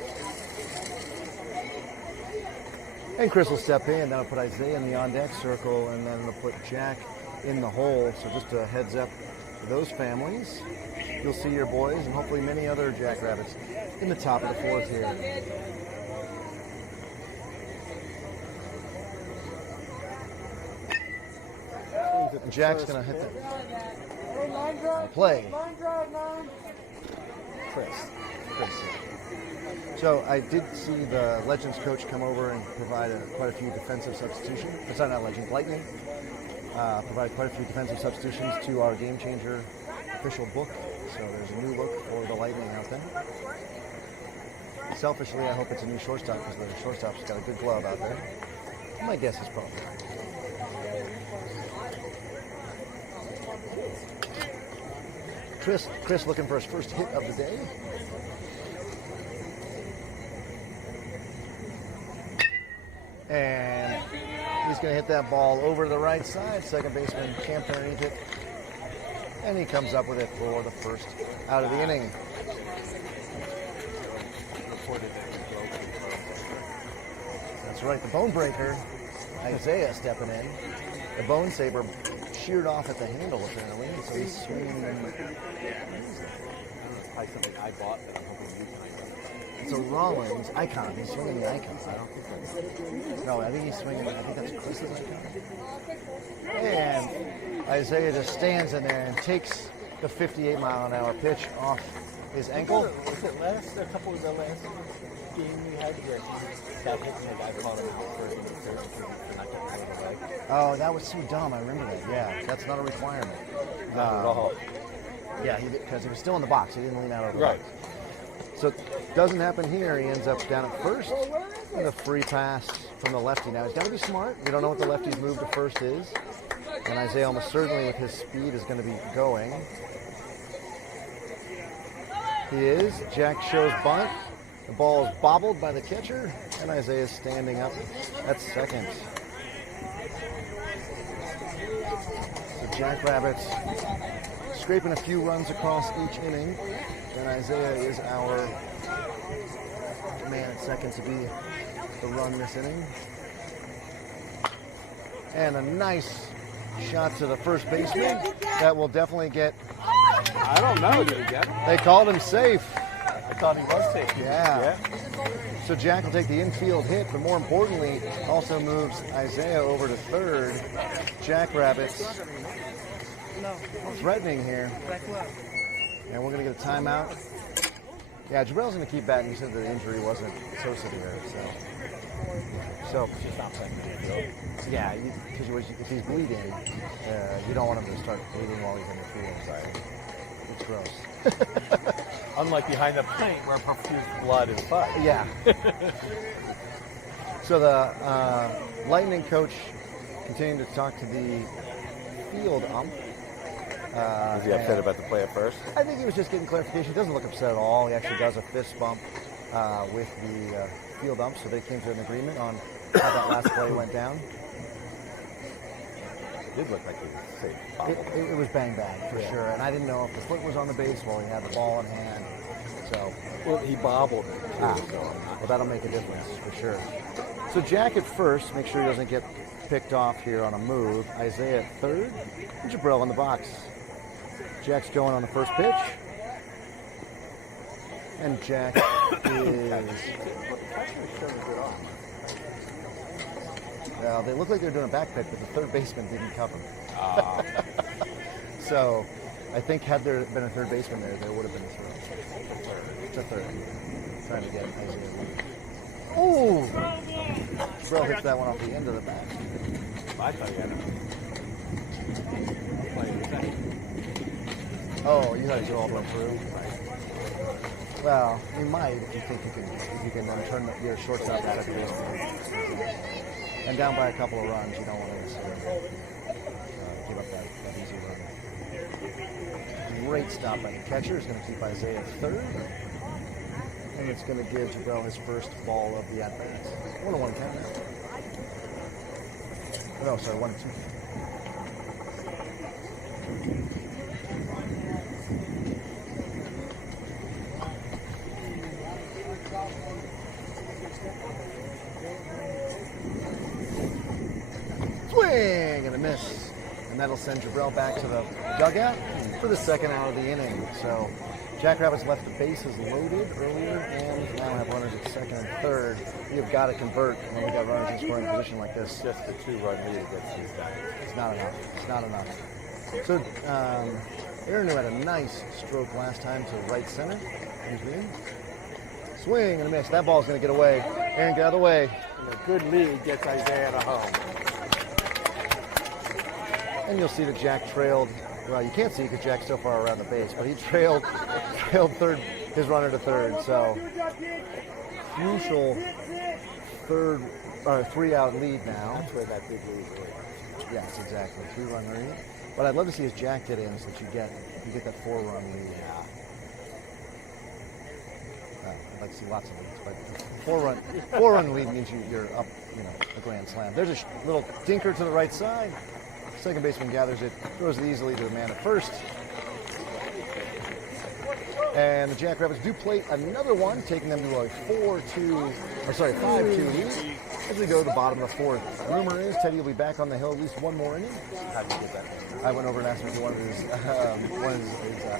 And Chris will step in. That'll put Isaiah in the on-deck circle, and then it'll put Jack in the hole. So just a heads up to those families. You'll see your boys and hopefully many other Jackrabbits in the top of the fourth here. Jack's going to hit the play. Chris. So I did see the Legends coach come over and provide quite a few defensive substitutions. It's not Legends, Lightning. Provide quite a few defensive substitutions to our Game Changer official book. So there's a new look for the Lightning out there. Selfishly, I hope it's a new shortstop because the shortstop's got a good glove out there. My guess is probably. Chris looking for his first hit of the day. And he's going to hit that ball over to the right side. Second baseman camped underneath it. And he comes up with it for the first out of the inning. That's right, the bone breaker. Isaiah stepping in. The Bone Saber sheared off at the handle apparently, so he's swinging. Probably something I bought that I'm hoping you find. It's a Rollins icon. He's swinging the icon. I don't think that's. No, I think he's swinging. I think that's Chris's icon. And Isaiah just stands in there and takes the 58-mile-an-hour pitch off his ankle. Was it a couple of the last game we had where he got hit and the guy called him out for not getting out of the way? Oh, that was so dumb. I remember that. Yeah, that's not a requirement. Not at all. Yeah, because he was still in the box. He didn't lean out over the Right. box. So it doesn't happen here. He ends up down at first with a free pass from the lefty. Now, he's got to be smart. We don't know what the lefty's move to first is. And Isaiah almost certainly with his speed is going to be going. He is. Jack shows bunt. The ball is bobbled by the catcher. And Isaiah is standing up at second. The Jackrabbits scraping a few runs across each inning. And Isaiah is our man at second to be the run this inning. And a nice shot to the first baseman that will definitely get. I don't know. Did he get it? They called him safe. I thought he was safe. Yeah. So Jack will take the infield hit, but more importantly, also moves Isaiah over to third. Jackrabbits threatening here. And we're going to get a timeout. Yeah, Jabrell's going to keep batting. He said the injury wasn't so severe. So Just not playing in the field. yeah, because if he's bleeding, you don't want him to start bleeding while he's in the field. Right? It's gross. Unlike behind the plate where profuse blood is fun. Yeah. So the Lightning coach continuing to talk to the field ump. Was he upset about the play at first? I think he was just getting clarification. He doesn't look upset at all. He actually does a fist bump with the field ump, so they came to an agreement on how that last play went down. It did look like he was safe. It was bang bang for sure, and I didn't know if the foot was on the base while he had the ball in hand. So Well, he bobbled it too, well, that'll make a difference for sure. So Jack at first, make sure he doesn't get picked off here on a move. Isaiah at third, and Jabrell in the box. Jack's going on the first pitch. And Jack is... Well, they look like they're doing a back pick, but the third baseman didn't cover. So I think had there been a third baseman there would have been a throw. It's a third. Trying to get Isaiah. Oh! Jabrell hits that one off the end of the bat. I thought he had it. Oh, you thought he all the way through? Well, you might if you think you can turn your shortstop out of the baseball. And down by a couple of runs, you don't want to give up that easy run. Great stop by the catcher. Is going to keep Isaiah third. And it's going to give Jabrell his first ball of the at-bat. 1-1 count now. No, sorry, 1-2. Swing and a miss. And that'll send Jabrell back to the dugout for the second out of the inning. So Jackrabbits left the bases loaded earlier and now have runners at second and third. You've got to convert when we got runners in scoring position like this. Just the 2-run lead against these guys. It's not enough. It's not enough. So Aaron, who had a nice stroke last time to right center, he's in. Swing and a miss. That ball's going to get away. Aaron, get out of the way. And a good lead gets Isaiah to home. And you'll see that Jack trailed. Well, you can't see because Jack's so far around the base, but he trailed third, his runner to third. So crucial third or 3-out lead now. That's where that big lead is. Yes, exactly. 3-run lead. What I'd love to see is Jack get in so that you get that 4-run lead. I'd like to see lots of leads, but 4-run lead means you're up, a grand slam. There's a little dinker to the right side. Second baseman gathers it, throws it easily to the man at first. And the Jackrabbits do plate another one, taking them to a 5-2 lead. As we go to the bottom of the fourth, rumor is Teddy will be back on the hill at least one more inning. How do you get that? I went over and asked him if he wanted his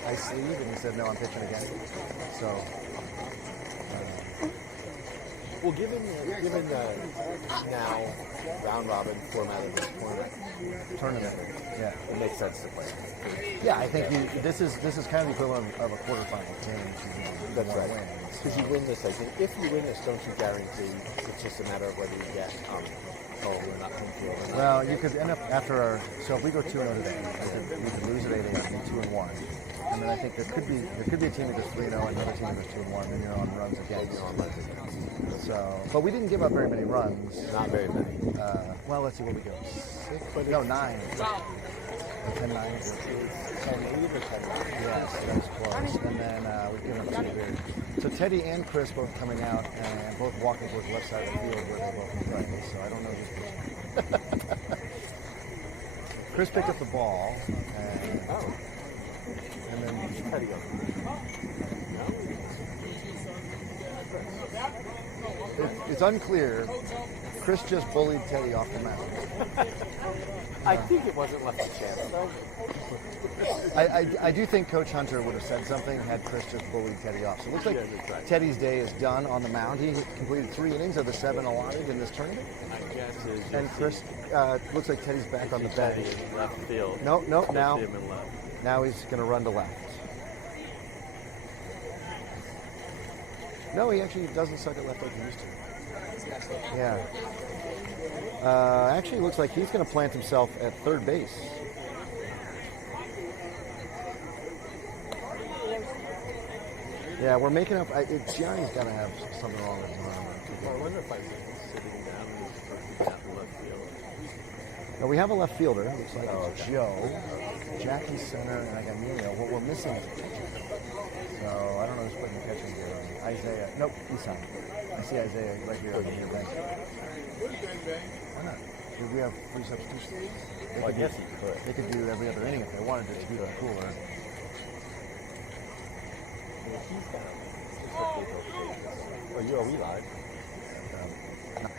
ice sleeve, and he said, no, I'm pitching again. So, Well, given now round robin format of this tournament, yeah. it makes sense to play. Yeah, I think this is kind of the equivalent of a quarterfinal game. That's right. Because you win this, I think. If you win this, don't you guarantee? It's just a matter of whether you get we're not home field or not. Well, you could end up after our. So if we go 2-0 today, we could lose at 8 and be 2-1. And then I think there could be a team that goes 3-0 and another team that goes 2-1. Then you're on runs against. So, but we didn't give up very many runs. Not very many. Well, let's see what we go. 6, no, 9. 10-9. 10-8 or 10-9? Yes, that's close. And then we've given up 2 here. So Teddy and Chris both coming out and both walking towards the left side of the field where they both play. So I don't know who's Chris picked up the ball. And then Teddy up. it's unclear. Chris just bullied Teddy off the mound. I think it wasn't left a chance, though. I do think Coach Hunter would have said something had Chris just bullied Teddy off. So it looks like Teddy's day is done on the mound. He completed 3 innings of the 7 allotted in this tournament. I guess is. And Chris looks like Teddy's back on the Teddy bench. in left field. No, now See him in left. now he's going to run to left. No, he actually doesn't suck at left like he used to. Yeah. Actually, it looks like he's going to plant himself at third base. Yeah, we're making up. Gianni's got to have something wrong with his arm. Well, I wonder if I'm sitting down and left field. Now, we have a left fielder. It looks like it's Joe. Jackie's center, and I got Emilio. What we're missing is a pitcher. So I don't know who's putting the catching gear on. Isaiah. Nope, he's on. I see Isaiah right here on the near bench. Why not? Do we have 3 substitutions? Well, I guess he could. They could do every other inning if they wanted to be the cooler. He's kind of. Are we live? No.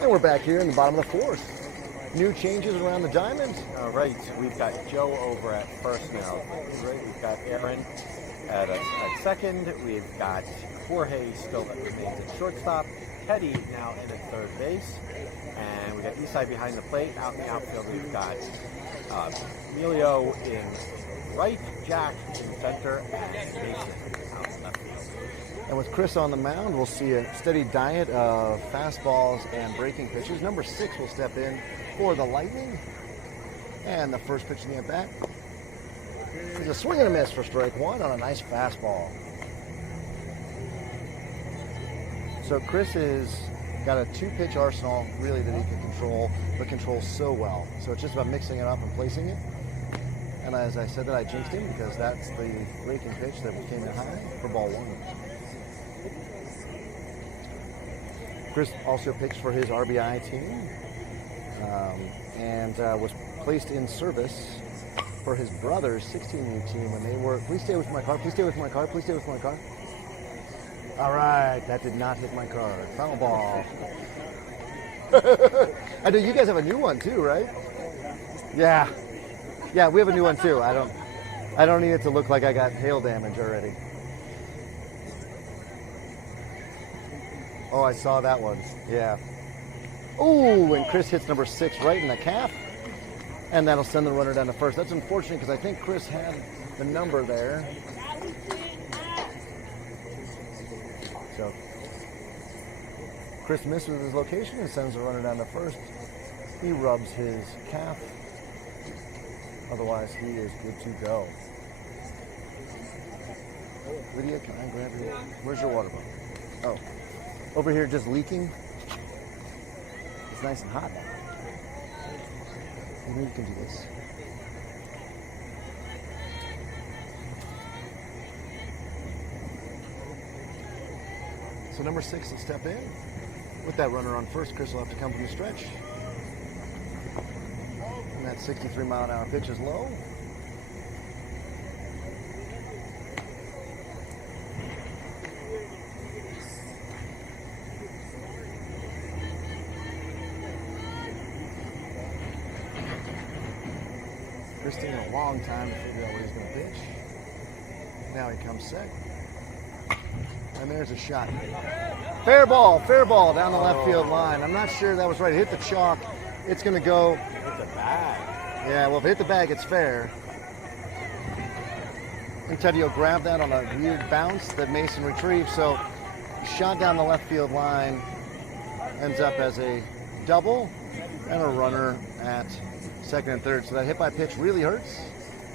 And we're back here in the bottom of the 4th. New changes around the diamond. All right, we've got Joe over at first now. Right, we've got Aaron at second. We've got Jorge still that remains at shortstop. Teddy now in at third base. And we got Isai behind the plate. Out in the outfield, we've got Emilio in right, Jack in center, and Mason out in left field. And with Chris on the mound, we'll see a steady diet of fastballs and breaking pitches. Number 6 will step in for the Lightning. And the first pitch in the at-bat is a swing and a miss for strike 1 on a nice fastball. So Chris has got a 2-pitch arsenal, really, that he can control, but controls so well. So it's just about mixing it up and placing it. And as I said that, I jinxed him because that's the breaking pitch that came in high for ball 1. Chris also pitched for his RBI team and was placed in service for his brother's 16U team when they were. Please stay with my car. Please stay with my car. Please stay with my car. All right, that did not hit my car. Foul ball. I know you guys have a new one too, right? Yeah. Yeah, we have a new one too. I don't need it to look like I got hail damage already. Oh, I saw that one. Yeah. Oh, and Chris hits number 6 right in the calf. And that'll send the runner down to first. That's unfortunate because I think Chris had the number there. So Chris misses his location and sends the runner down to first. He rubs his calf. Otherwise, he is good to go. Lydia, can I grab your... Where's your water bottle? Oh. Over here just leaking. It's nice and hot now. Maybe you can do this. So number 6 will step in. With that runner on first, Chris will have to come from the stretch. And that 63-mile-an-hour pitch is low. Chris taking a long time to figure out what he's going to pitch. Now he comes set. And there's a shot. Fair ball down the left field line. I'm not sure that was right. It hit the chalk. It's going to go. Hit the bag. Yeah, well, if it hit the bag, it's fair. And Teddy will grab that on a weird bounce that Mason retrieved. So, shot down the left field line ends up as a double and a runner at second and third. So that hit by pitch really hurts.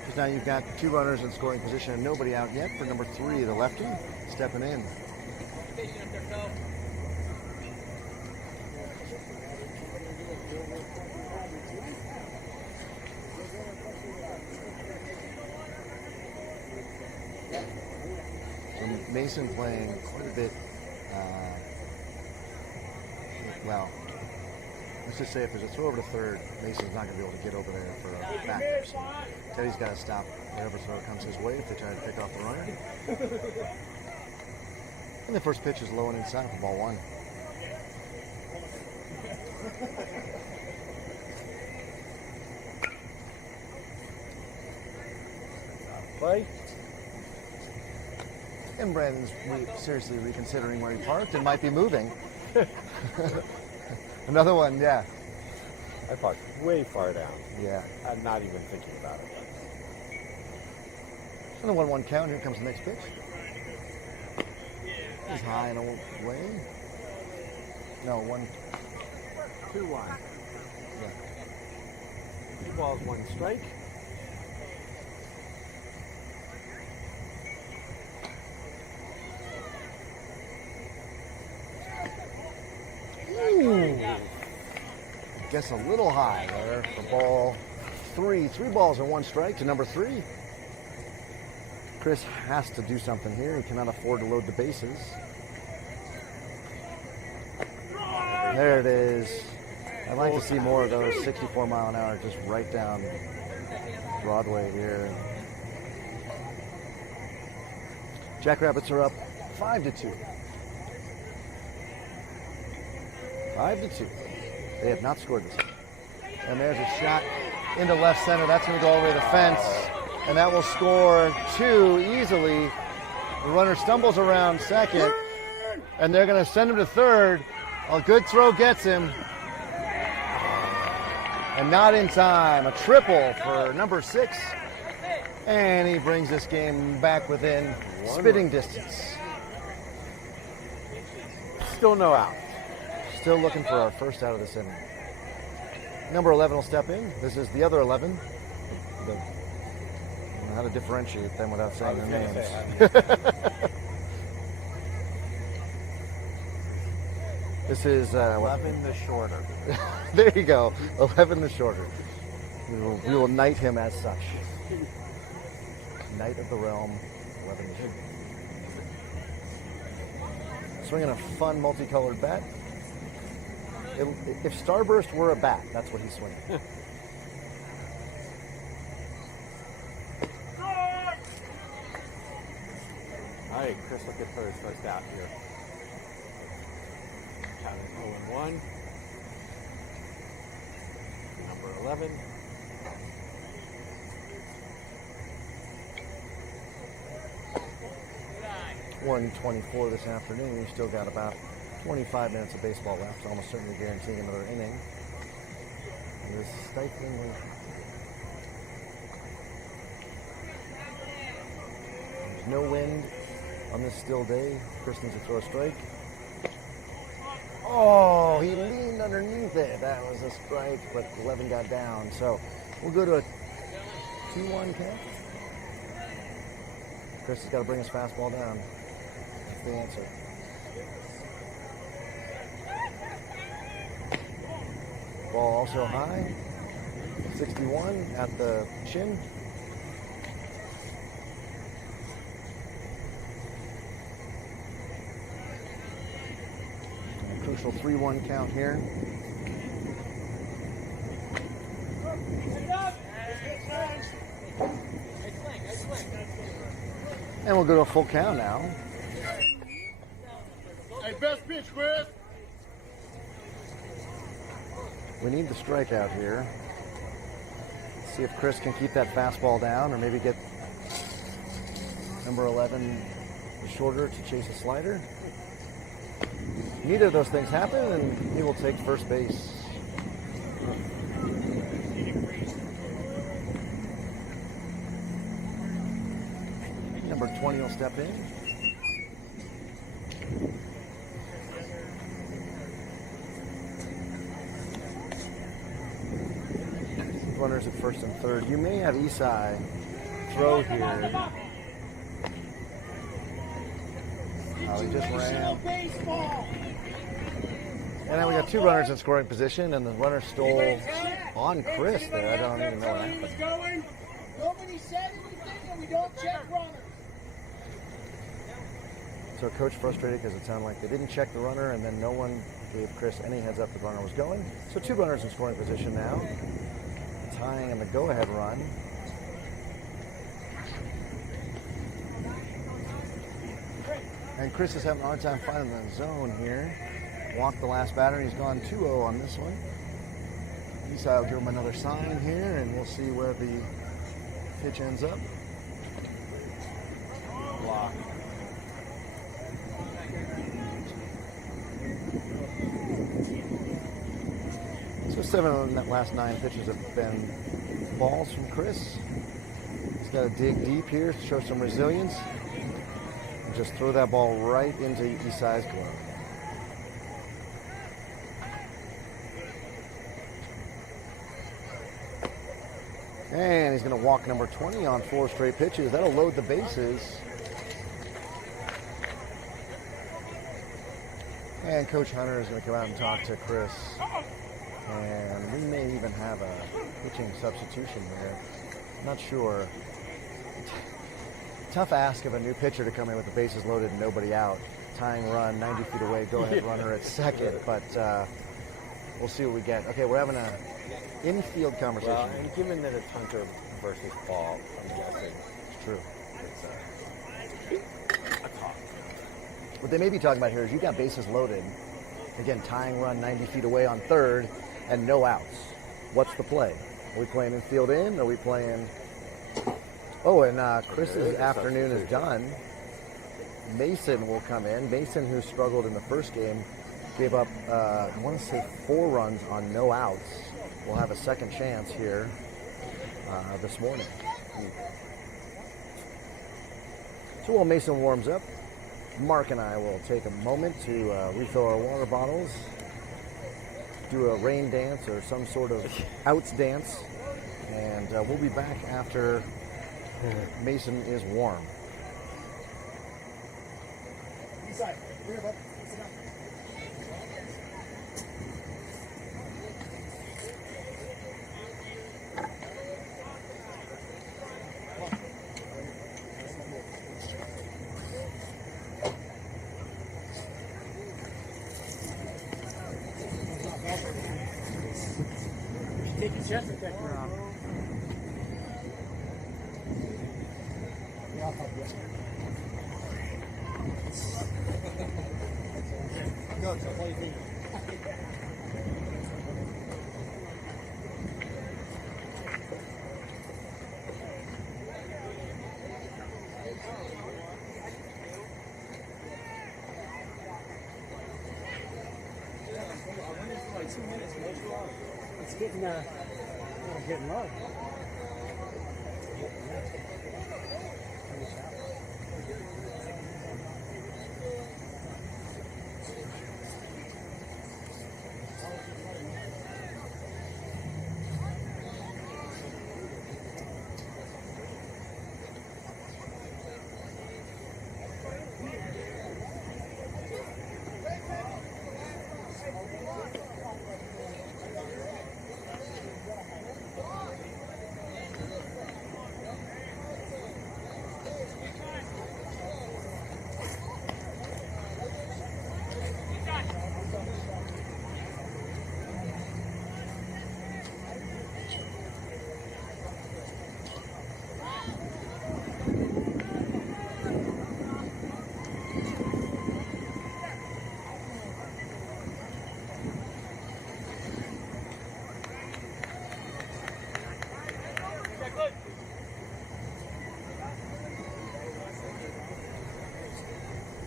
Because now you've got 2 runners in scoring position and nobody out yet for number 3, the lefty, stepping in. So Mason playing quite a bit. Well, let's just say if there's a throw over to third, Mason's not going to be able to get over there for a backer. So Teddy's got to stop whatever throw comes his way if they try to pick off the runner. And the first pitch is low and inside for ball 1. Play. And Brandon's seriously reconsidering where he parked and might be moving. Another one, yeah. I parked way far down. Yeah. I'm not even thinking about it. And a 1-1 count. Here comes the next pitch. He's high and away. No, 1. 2-1. Yeah. 2 balls, 1 strike. Ooh. Guess a little high there for ball 3. 3 balls and 1 strike to number 3. Chris has to do something here. He cannot afford to load the bases. There it is. I'd like to see more of those 64-mile-an-hour just right down Broadway here. Jackrabbits are up 5-2. 5-2. They have not scored this game. And there's a shot into left center. That's going to go all the way to the fence. And that will score 2 easily. The runner stumbles around second. And they're going to send him to third. A good throw gets him. And not in time. A triple for number 6. And he brings this game back within spitting distance. Still no out. Still looking for our first out of this inning. Number 11 will step in. This is the other 11. I don't know how to differentiate them without saying their names. This is 11 the shorter. There you go. 11 the shorter. We will knight him as such. Knight of the realm. 11 the shorter. Swinging a fun multicolored bat. If Starburst were a bat, that's what he's swinging. right, Chris looking for his first out here. Counting 0-1. Number 11. .124 this afternoon. We've still got about 25 minutes of baseball left, almost certainly guaranteeing another inning. And this stifling. There's no wind on this still day. Chris needs to throw a strike. Oh, he leaned underneath it. That was a strike, but 11 got down. So we'll go to a 2-1 count. Chris has got to bring his fastball down. That's the answer. Ball also high. 61 at the chin. A crucial 3-1 count here. And we'll go to a full count now. Hey, best pitch, Chris. We need the strikeout here. See if Chris can keep that fastball down or maybe get number 11 shorter to chase a slider. Neither of those things happen, and he will take first base. Number 20 will step in. Runners at first and third. You may have Isai throw here. Oh, he just ran. And now we got two runners in scoring position, and the runner stole on Chris there. I don't even know what happened. Nobody said anything, and we don't check runners. So coach frustrated because it sounded like they didn't check the runner, and then no one gave Chris any heads up the runner was going. So two runners in scoring position now. Tying in the go-ahead run. And Chris is having a hard time finding the zone here. Walked the last batter, and he's gone 2-0 on this one. Isai will give him another sign here, and we'll see where the pitch ends up. Block. So 7 of the last 9 pitches have been balls from Chris. He's got to dig deep here to show some resilience. And just throw that ball right into Isai's glove. And he's going to walk number 20 on 4 straight pitches. That'll load the bases. And Coach Hunter is going to come out and talk to Chris. And we may even have a pitching substitution here. Not sure. Tough ask of a new pitcher to come in with the bases loaded and nobody out. Tying run, 90 feet away, go-ahead runner at second. But we'll see what we get. Okay, we're having an infield conversation. Well, and given that it's Hunter versus Paul, I'm guessing It's true. it's a talk. What they may be talking about here is you got bases loaded. Again, tying run 90 feet away on third and no outs. What's the play? Are we playing infield in? Are we playing... Oh, and Chris's afternoon is done. Mason will come in. Mason, who struggled in the first game, gave up, I want to say 4 runs on no outs. We'll have a second chance here this morning. So while Mason warms up, Mark and I will take a moment to refill our water bottles, do a rain dance or some sort of outs dance, and we'll be back after Mason is warm. Take your chest protector off. It's getting low.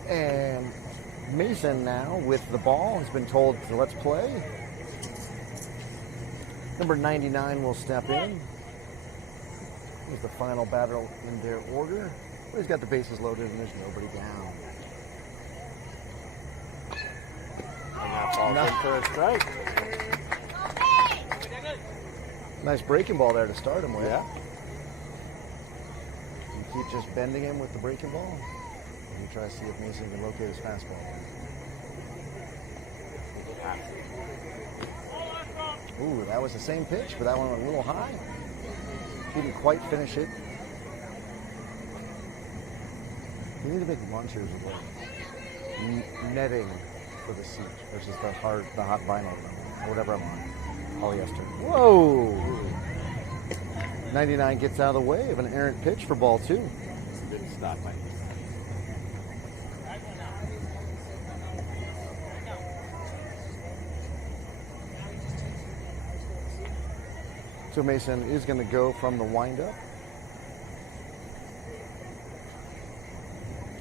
And Mason now with the ball has been told to let's play. Number 99 will step in. He's the final batter in their order. But he's got the bases loaded and there's nobody down. And that falls in for a strike. Nice breaking ball there to start him with. Yeah. You keep just bending him with the breaking ball. You try to see if Mason can locate his fastball. Ooh, that was the same pitch, but that one went a little high. Didn't quite finish it. You need to make lunchers with netting for the seat versus the hot vinyl or whatever I'm on. Polyester. Whoa! 99 gets out of the way of an errant pitch for ball 2. Good stop, Mike. So Mason is going to go from the windup.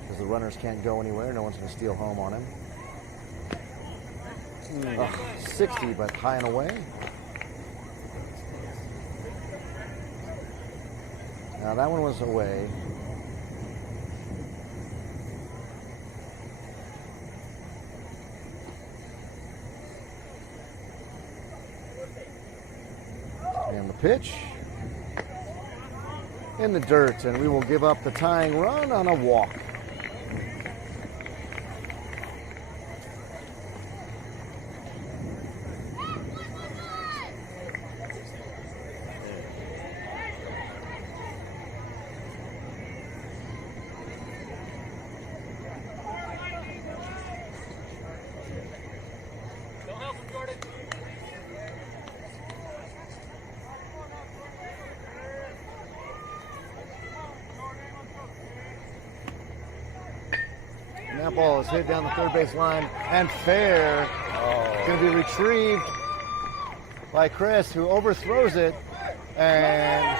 Because the runners can't go anywhere. No one's going to steal home on him. 60, but high and away. Now that one was away. And the pitch in the dirt, and we will give up the tying run on a walk. And that ball is hit down the third base line and fair. Going to be retrieved by Chris, who overthrows it. And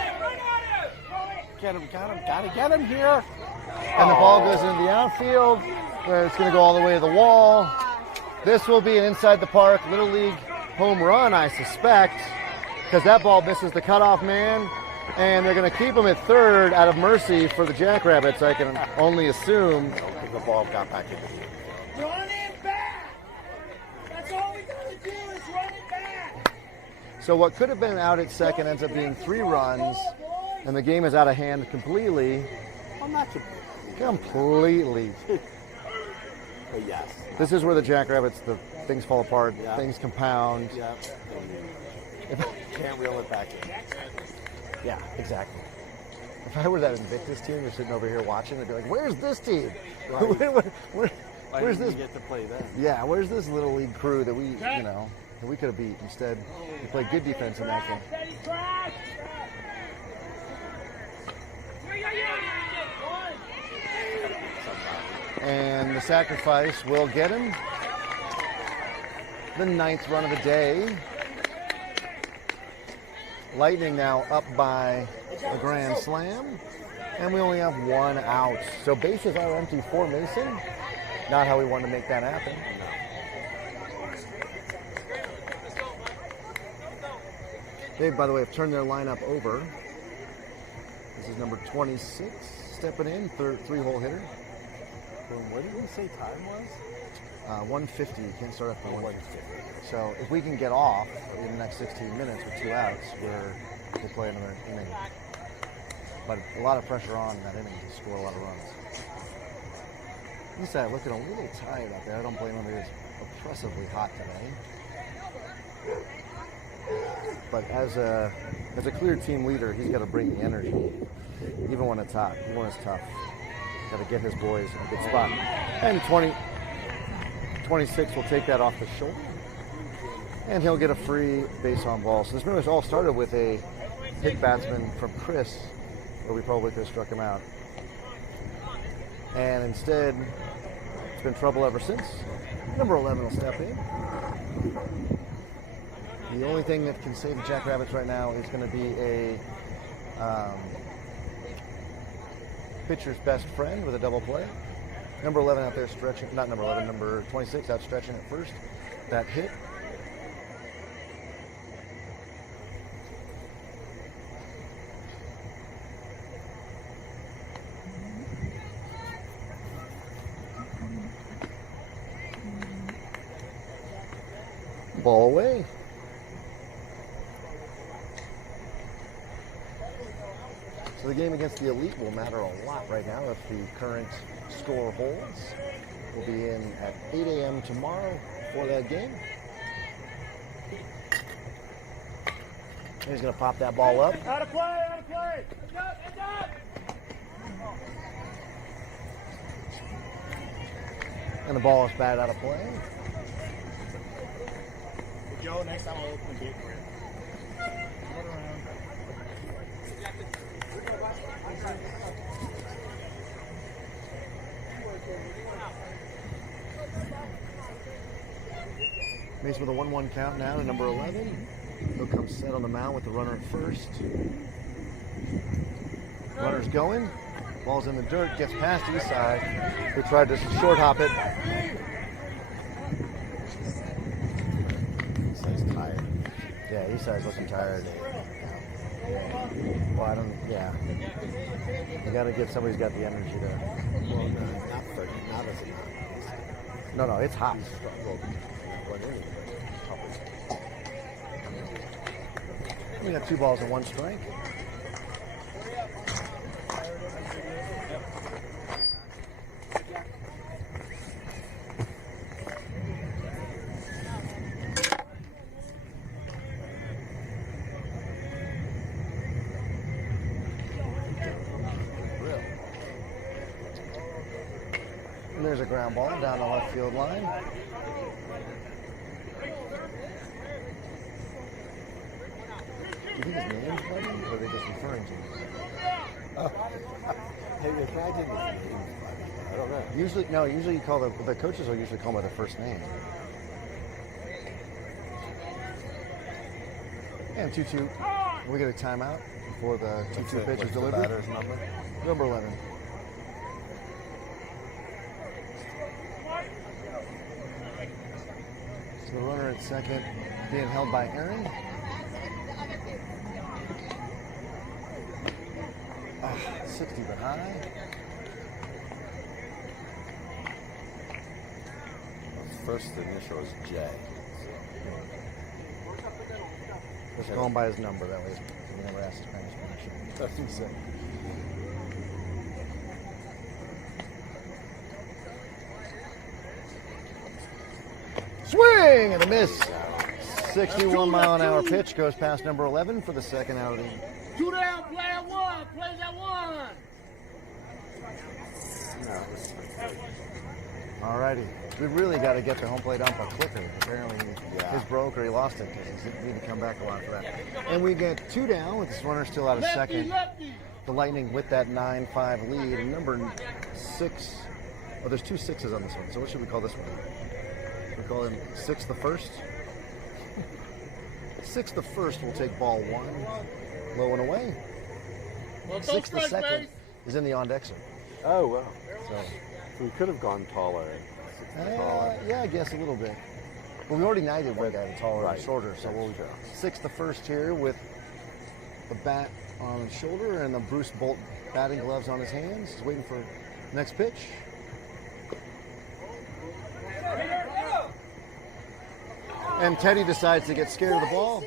Get him, gotta get him here. the ball goes into the outfield, where it's going to go all the way to the wall. This will be an inside the park Little League home run, I suspect, because that ball misses the cutoff man. And they're going to keep him at third out of mercy for the Jackrabbits, I can only assume. The ball got back in the field. Run it back! That's all we gotta do is run it back! So what could have been out at second ends up being 3 runs, and the game is out of hand completely. I'm not Completely. But yes. This is where the Jackrabbits, the things fall apart, Yeah. things compound. Yeah. Can't reel it back in. Yeah, exactly. If I were that Invictus team, they're sitting over here watching, they'd be like, where's this team? Right. Where's Why this? didn't we get to play then? Yeah, where's this Little League crew that we, that we could have beat? Instead, we played good defense in that game. And the sacrifice will get him the 9th run of the day. Lightning now up by a grand slam, and we only have 1 out. So bases are empty for Mason. Not how we wanted to make that happen. They, by the way, have turned their lineup over. This is number 26 stepping in, 3-hole hitter. What did we say time was? 150. You can't start after 150. So if we can get off in the next 16 minutes with 2 outs, we'll play another inning. But a lot of pressure on in that inning to score a lot of runs. Eastside looking a little tired out there. I don't blame him. It is oppressively hot today. But as a clear team leader, he's got to bring the energy, even when it's hot, even when it's tough. Got to get his boys in a good spot. And 26 will take that off the shoulder, and he'll get a free base on ball. So this really all started with a hit batsman from Chris, where we probably could have struck him out. And instead, it's been trouble ever since. Number 11 will step in. The only thing that can save the Jackrabbits right now is going to be a pitcher's best friend with a double play. Number 11 out there stretching, not number 11, number 26 out stretching at first. That hit. Ball away. So the game against the Elite will matter a lot right now if the current score holds. We'll be in at 8 a.m. tomorrow for that game. He's going to pop that ball up. Out of play, out of play. And the ball is batted out of play. Joe, next time I'll open the gate for you. Turn around. Mason with a 1-1 count now to number 11. He'll come set on the mound with the runner at first. Runner's going. Ball's in the dirt, gets past Eastside, who tried to short hop it. Eastside's tired. Yeah, Eastside's looking tired. Well, I don't, yeah. You got to get somebody who's got the energy to. Well, no, not as it No, it's hot. We got 2 balls and 1 strike. And there's a ground ball down the left field line. Do you think his name's Buddy, or are they just referring to him? Hey, the guy didn't. I don't know. Usually you call the coaches will usually call him by their first name. And 2-2. We get a timeout before the 2-2 pitch is delivered. Batter's number? Number 11. So the runner at second being held by Aaron. 60 but high. First initial is J. Just going by his number, that way he never asked his parents permission. That's insane. Swing and a miss. 61-mile-an-hour pitch goes past number 11 for the second out of the inning. 2 down, player 1, plays at 1. No. Alrighty. We really got to get the home plate ump a clicker. Apparently, his broker, he lost it because he needed to come back a lot for that. And we get 2 down with this runner still out of second. Lefty. The Lightning with that 9-5 lead. And number 6 Oh, there's 2 6s on this one. So what should we call this one? We call him 6 the first. 6 the first will take ball 1, low and away. Well, 6 the second is in the on deck zone. Oh, wow. So, So we could have gone taller. Taller. yeah, I guess a little bit. Well, we already knighted one guy, the taller Right. and shorter. So we'll 6 the first here with the bat on his shoulder and the Bruce Bolt batting gloves on his hands. He's waiting for the next pitch. And Teddy decides to get scared of the ball.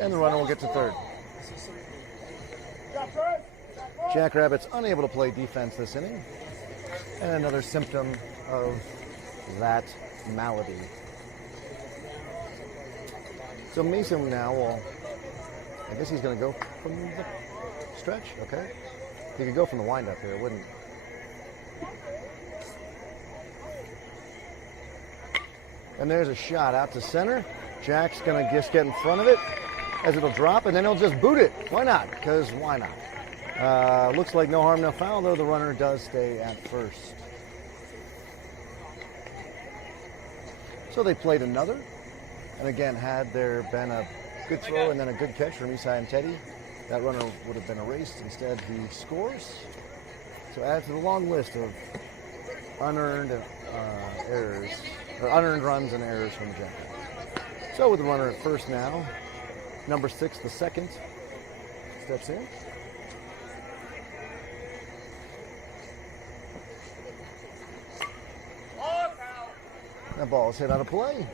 And the runner will get to third. Jackrabbits unable to play defense this inning. And another symptom of that malady. So Mason now will, I guess he's going to go from the stretch, okay? He could go from the windup here, wouldn't he? And there's a shot out to center. Jack's going to just get in front of it as it'll drop, and then he'll just boot it. Why not? Because why not? Looks like no harm, no foul, though the runner does stay at first. So they played another. And again, had there been a good throw and then a good catch from Isai and Teddy, that runner would have been erased. Instead, he scores. So add to the long list of unearned errors, or unearned runs and errors from the Jackrabbits. So with the runner at first now, number 6, the second, steps in. That ball is hit out of play.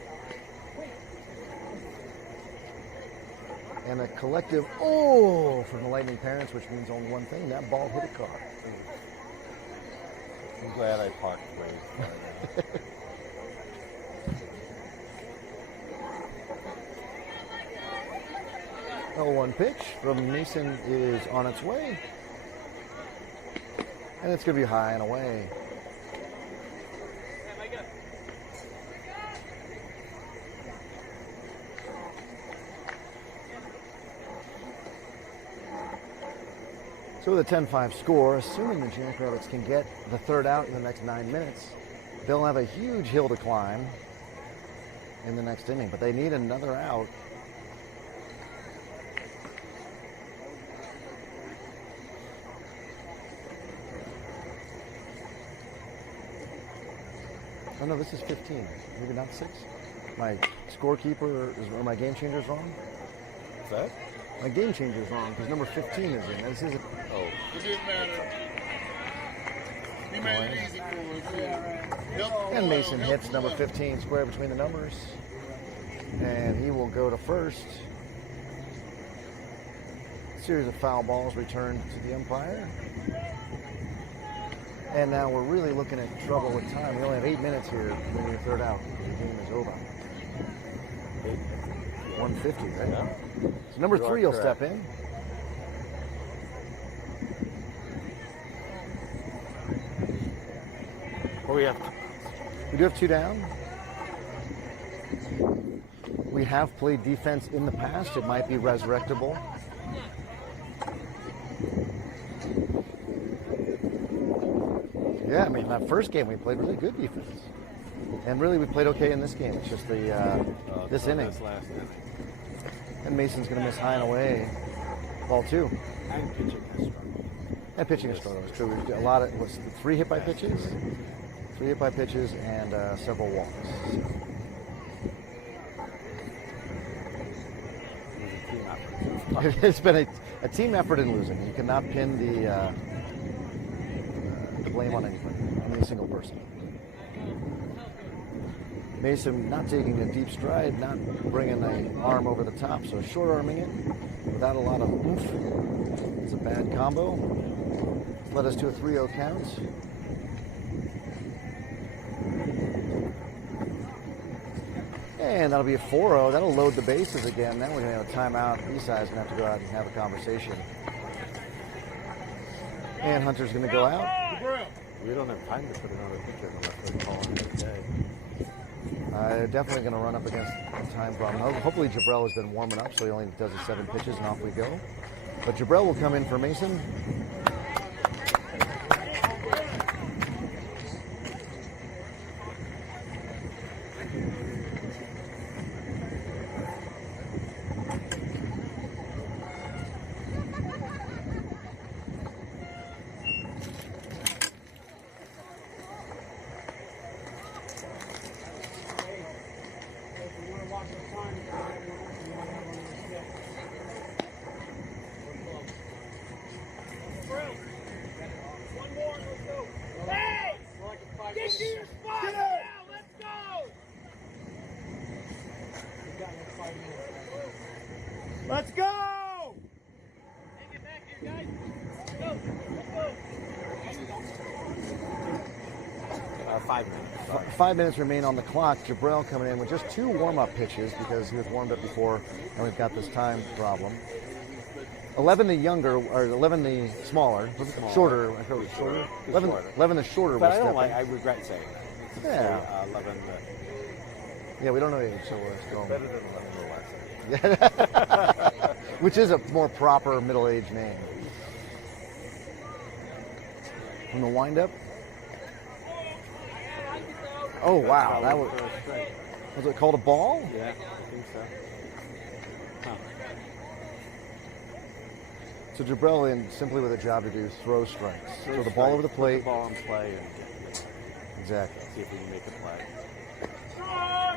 And a collective from the Lightning parents, which means only one thing, that ball hit a car. I'm glad I parked way. 0-1 pitch from Mason is on its way. And it's going to be high and away. So with a 10-5 score, assuming the Jackrabbits can get the third out in the next 9 minutes, they'll have a huge hill to climb in the next inning, but they need another out. Oh no, this is 15, maybe not 6. My scorekeeper or my game changer is wrong. What's that? My game changer is wrong because number 15 is in. This isn't. Oh. It didn't matter. He made it easy for us. And Mason hits number 15 square between the numbers. And he will go to first. Series of foul balls returned to the umpire. And now we're really looking at trouble with time. We only have 8 minutes here when we third out. The game is over. 150, right? Yeah. So number 3 will correct. step in. Well, We do have 2 down. We have played defense in the past. It might be resurrectable. Yeah, I mean, that first game we played really good defense. And really we played okay in this game. It's just the this inning. This last inning. And Mason's going to miss high and away. Ball 2. And pitching has struggled. And pitching is struggle. It's true. We did a lot of 3 hit by pitches, 3 hit by pitches, and several walks. It's been a team effort in losing. You cannot pin the blame on anybody, on any single person. Mason not taking a deep stride, not bringing the arm over the top, so short arming it without a lot of oomph. It's a bad combo. Led us to a 3-0 count. And that'll be a 4-0. That'll load the bases again. Then we're going to have a timeout. Isai's going to have to go out and have a conversation. And Hunter's going to go out. We don't have time to put another pitcher unless they're calling it a day. Definitely going to run up against a time problem. Hopefully Jabrell has been warming up, so he only does his 7 pitches, and off we go. But Jabrell will come in for Mason. 5 minutes. Sorry. 5 minutes remain on the clock. Jabril coming in with just 2 warm-up pitches because he was warmed up before, and we've got this time problem. 11 the younger, or 11 the smaller, shorter. I thought it was shorter. 11 the shorter. But I will don't step like. in. I regret saying that. Yeah. 11. Yeah, we don't know age, so we're going. Better than 11 or less. Yeah. Which is a more proper middle-aged name. From the windup. Oh wow, that was it called a ball? Yeah, I think so. Huh. So Jabril in simply with a job to do throw strikes. So the ball over the Put plate. the ball in play and Exactly. see if we can make a play.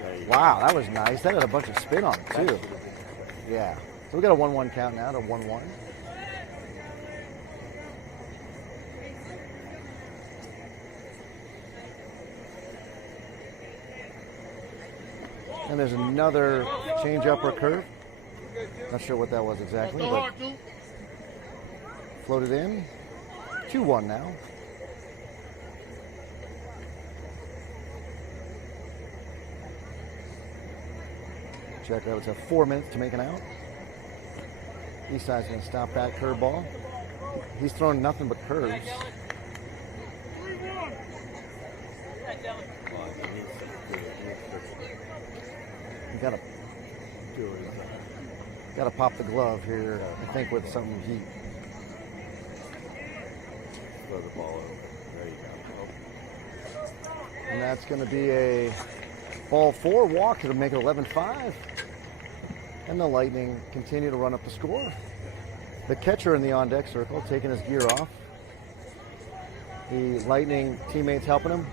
There you go. Wow, that was nice. That had a bunch of spin on it That too. should have been- Yeah. So we got a 1-1 count now to 1-1. And there's another change up or curve. Not sure what that was exactly, Go but hard, dude. floated in. 2-1 now. Check Rabbits have 4 minutes to make an out. Eastside's going to stop that curveball. He's throwing nothing but curves. Well, he needs to You gotta do his, gotta pop the glove here, I think, with some heat. throw the ball over. There you go. And that's going to be a ball 4 walk to make it 11-5. And the Lightning continue to run up the score. The catcher in the on-deck circle taking his gear off. The Lightning teammates helping him.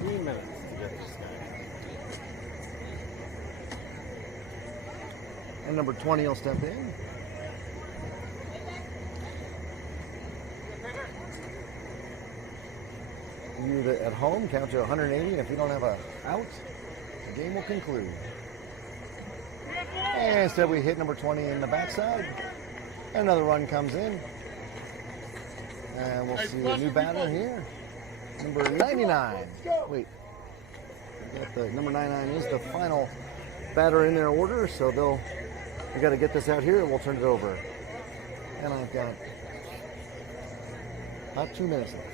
3 minutes to get this guy. And number 20 will step in. You that at home count to 180. If you don't have a out, the game will conclude. And instead we hit number 20 in the backside. Another run comes in. And we'll see a new batter here. Number 99. Wait. The number 99 is the final batter in their order, so we got to get this out here and we'll turn it over. And I've got about 2 minutes left.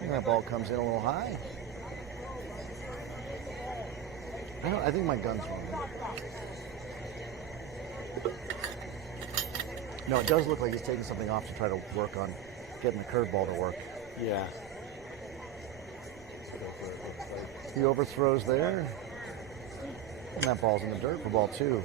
And that ball comes in a little high. I think my gun's wrong. No, it does look like he's taking something off to try to work on getting the curveball to work. Yeah. He overthrows there. And that ball's in the dirt for ball 2.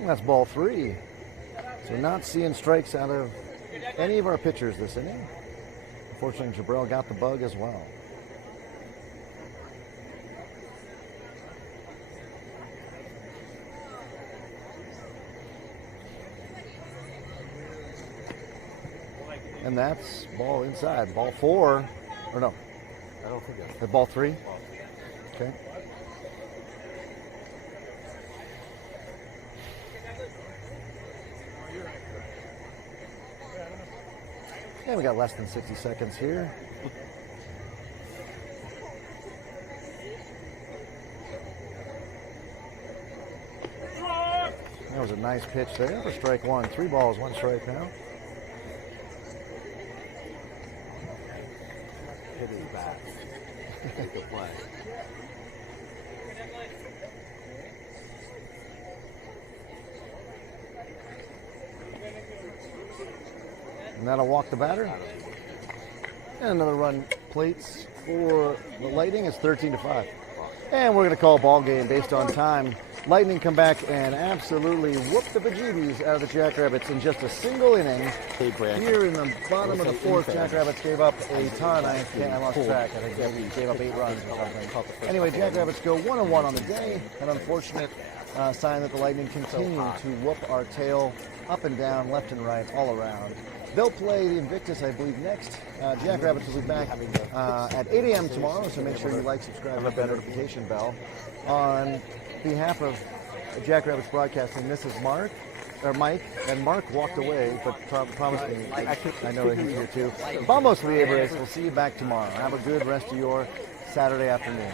And that's ball 3. So not seeing strikes out of any of our pitchers this inning. Unfortunately, Jabril got the bug as well. And that's ball inside. Ball 4. Or no. I don't think that's The ball 3. Okay. And we got less than 60 seconds here. That was a nice pitch there for strike 1. 3 balls, 1 strike now. hit his bat. Take a play. And that'll walk the batter. And another run plates for the Lightning. It's 13-5. And we're going to call a ball game based on time. Lightning come back and absolutely whoop the bejeebies out of the Jackrabbits in just a single inning. Hey, Brand. Here in the bottom of the fourth, Infant. Jackrabbits gave up a ton. I lost track. I think they gave up 8 runs or something. Anyway, Jackrabbits go 1-1 on the day. An unfortunate sign that the Lightning continue to whoop our tail up and down, left and right, all around. They'll play the Invictus, I believe, next. Jackrabbits will be back at 8 a.m. tomorrow, so make sure you like, subscribe, hit that notification bell. On behalf of Jackrabbits Broadcasting, this is Mike, and Mark walked away, but promised me, I know that he's here too. Vamos Liebres, we'll see you back tomorrow. Have a good rest of your Saturday afternoon.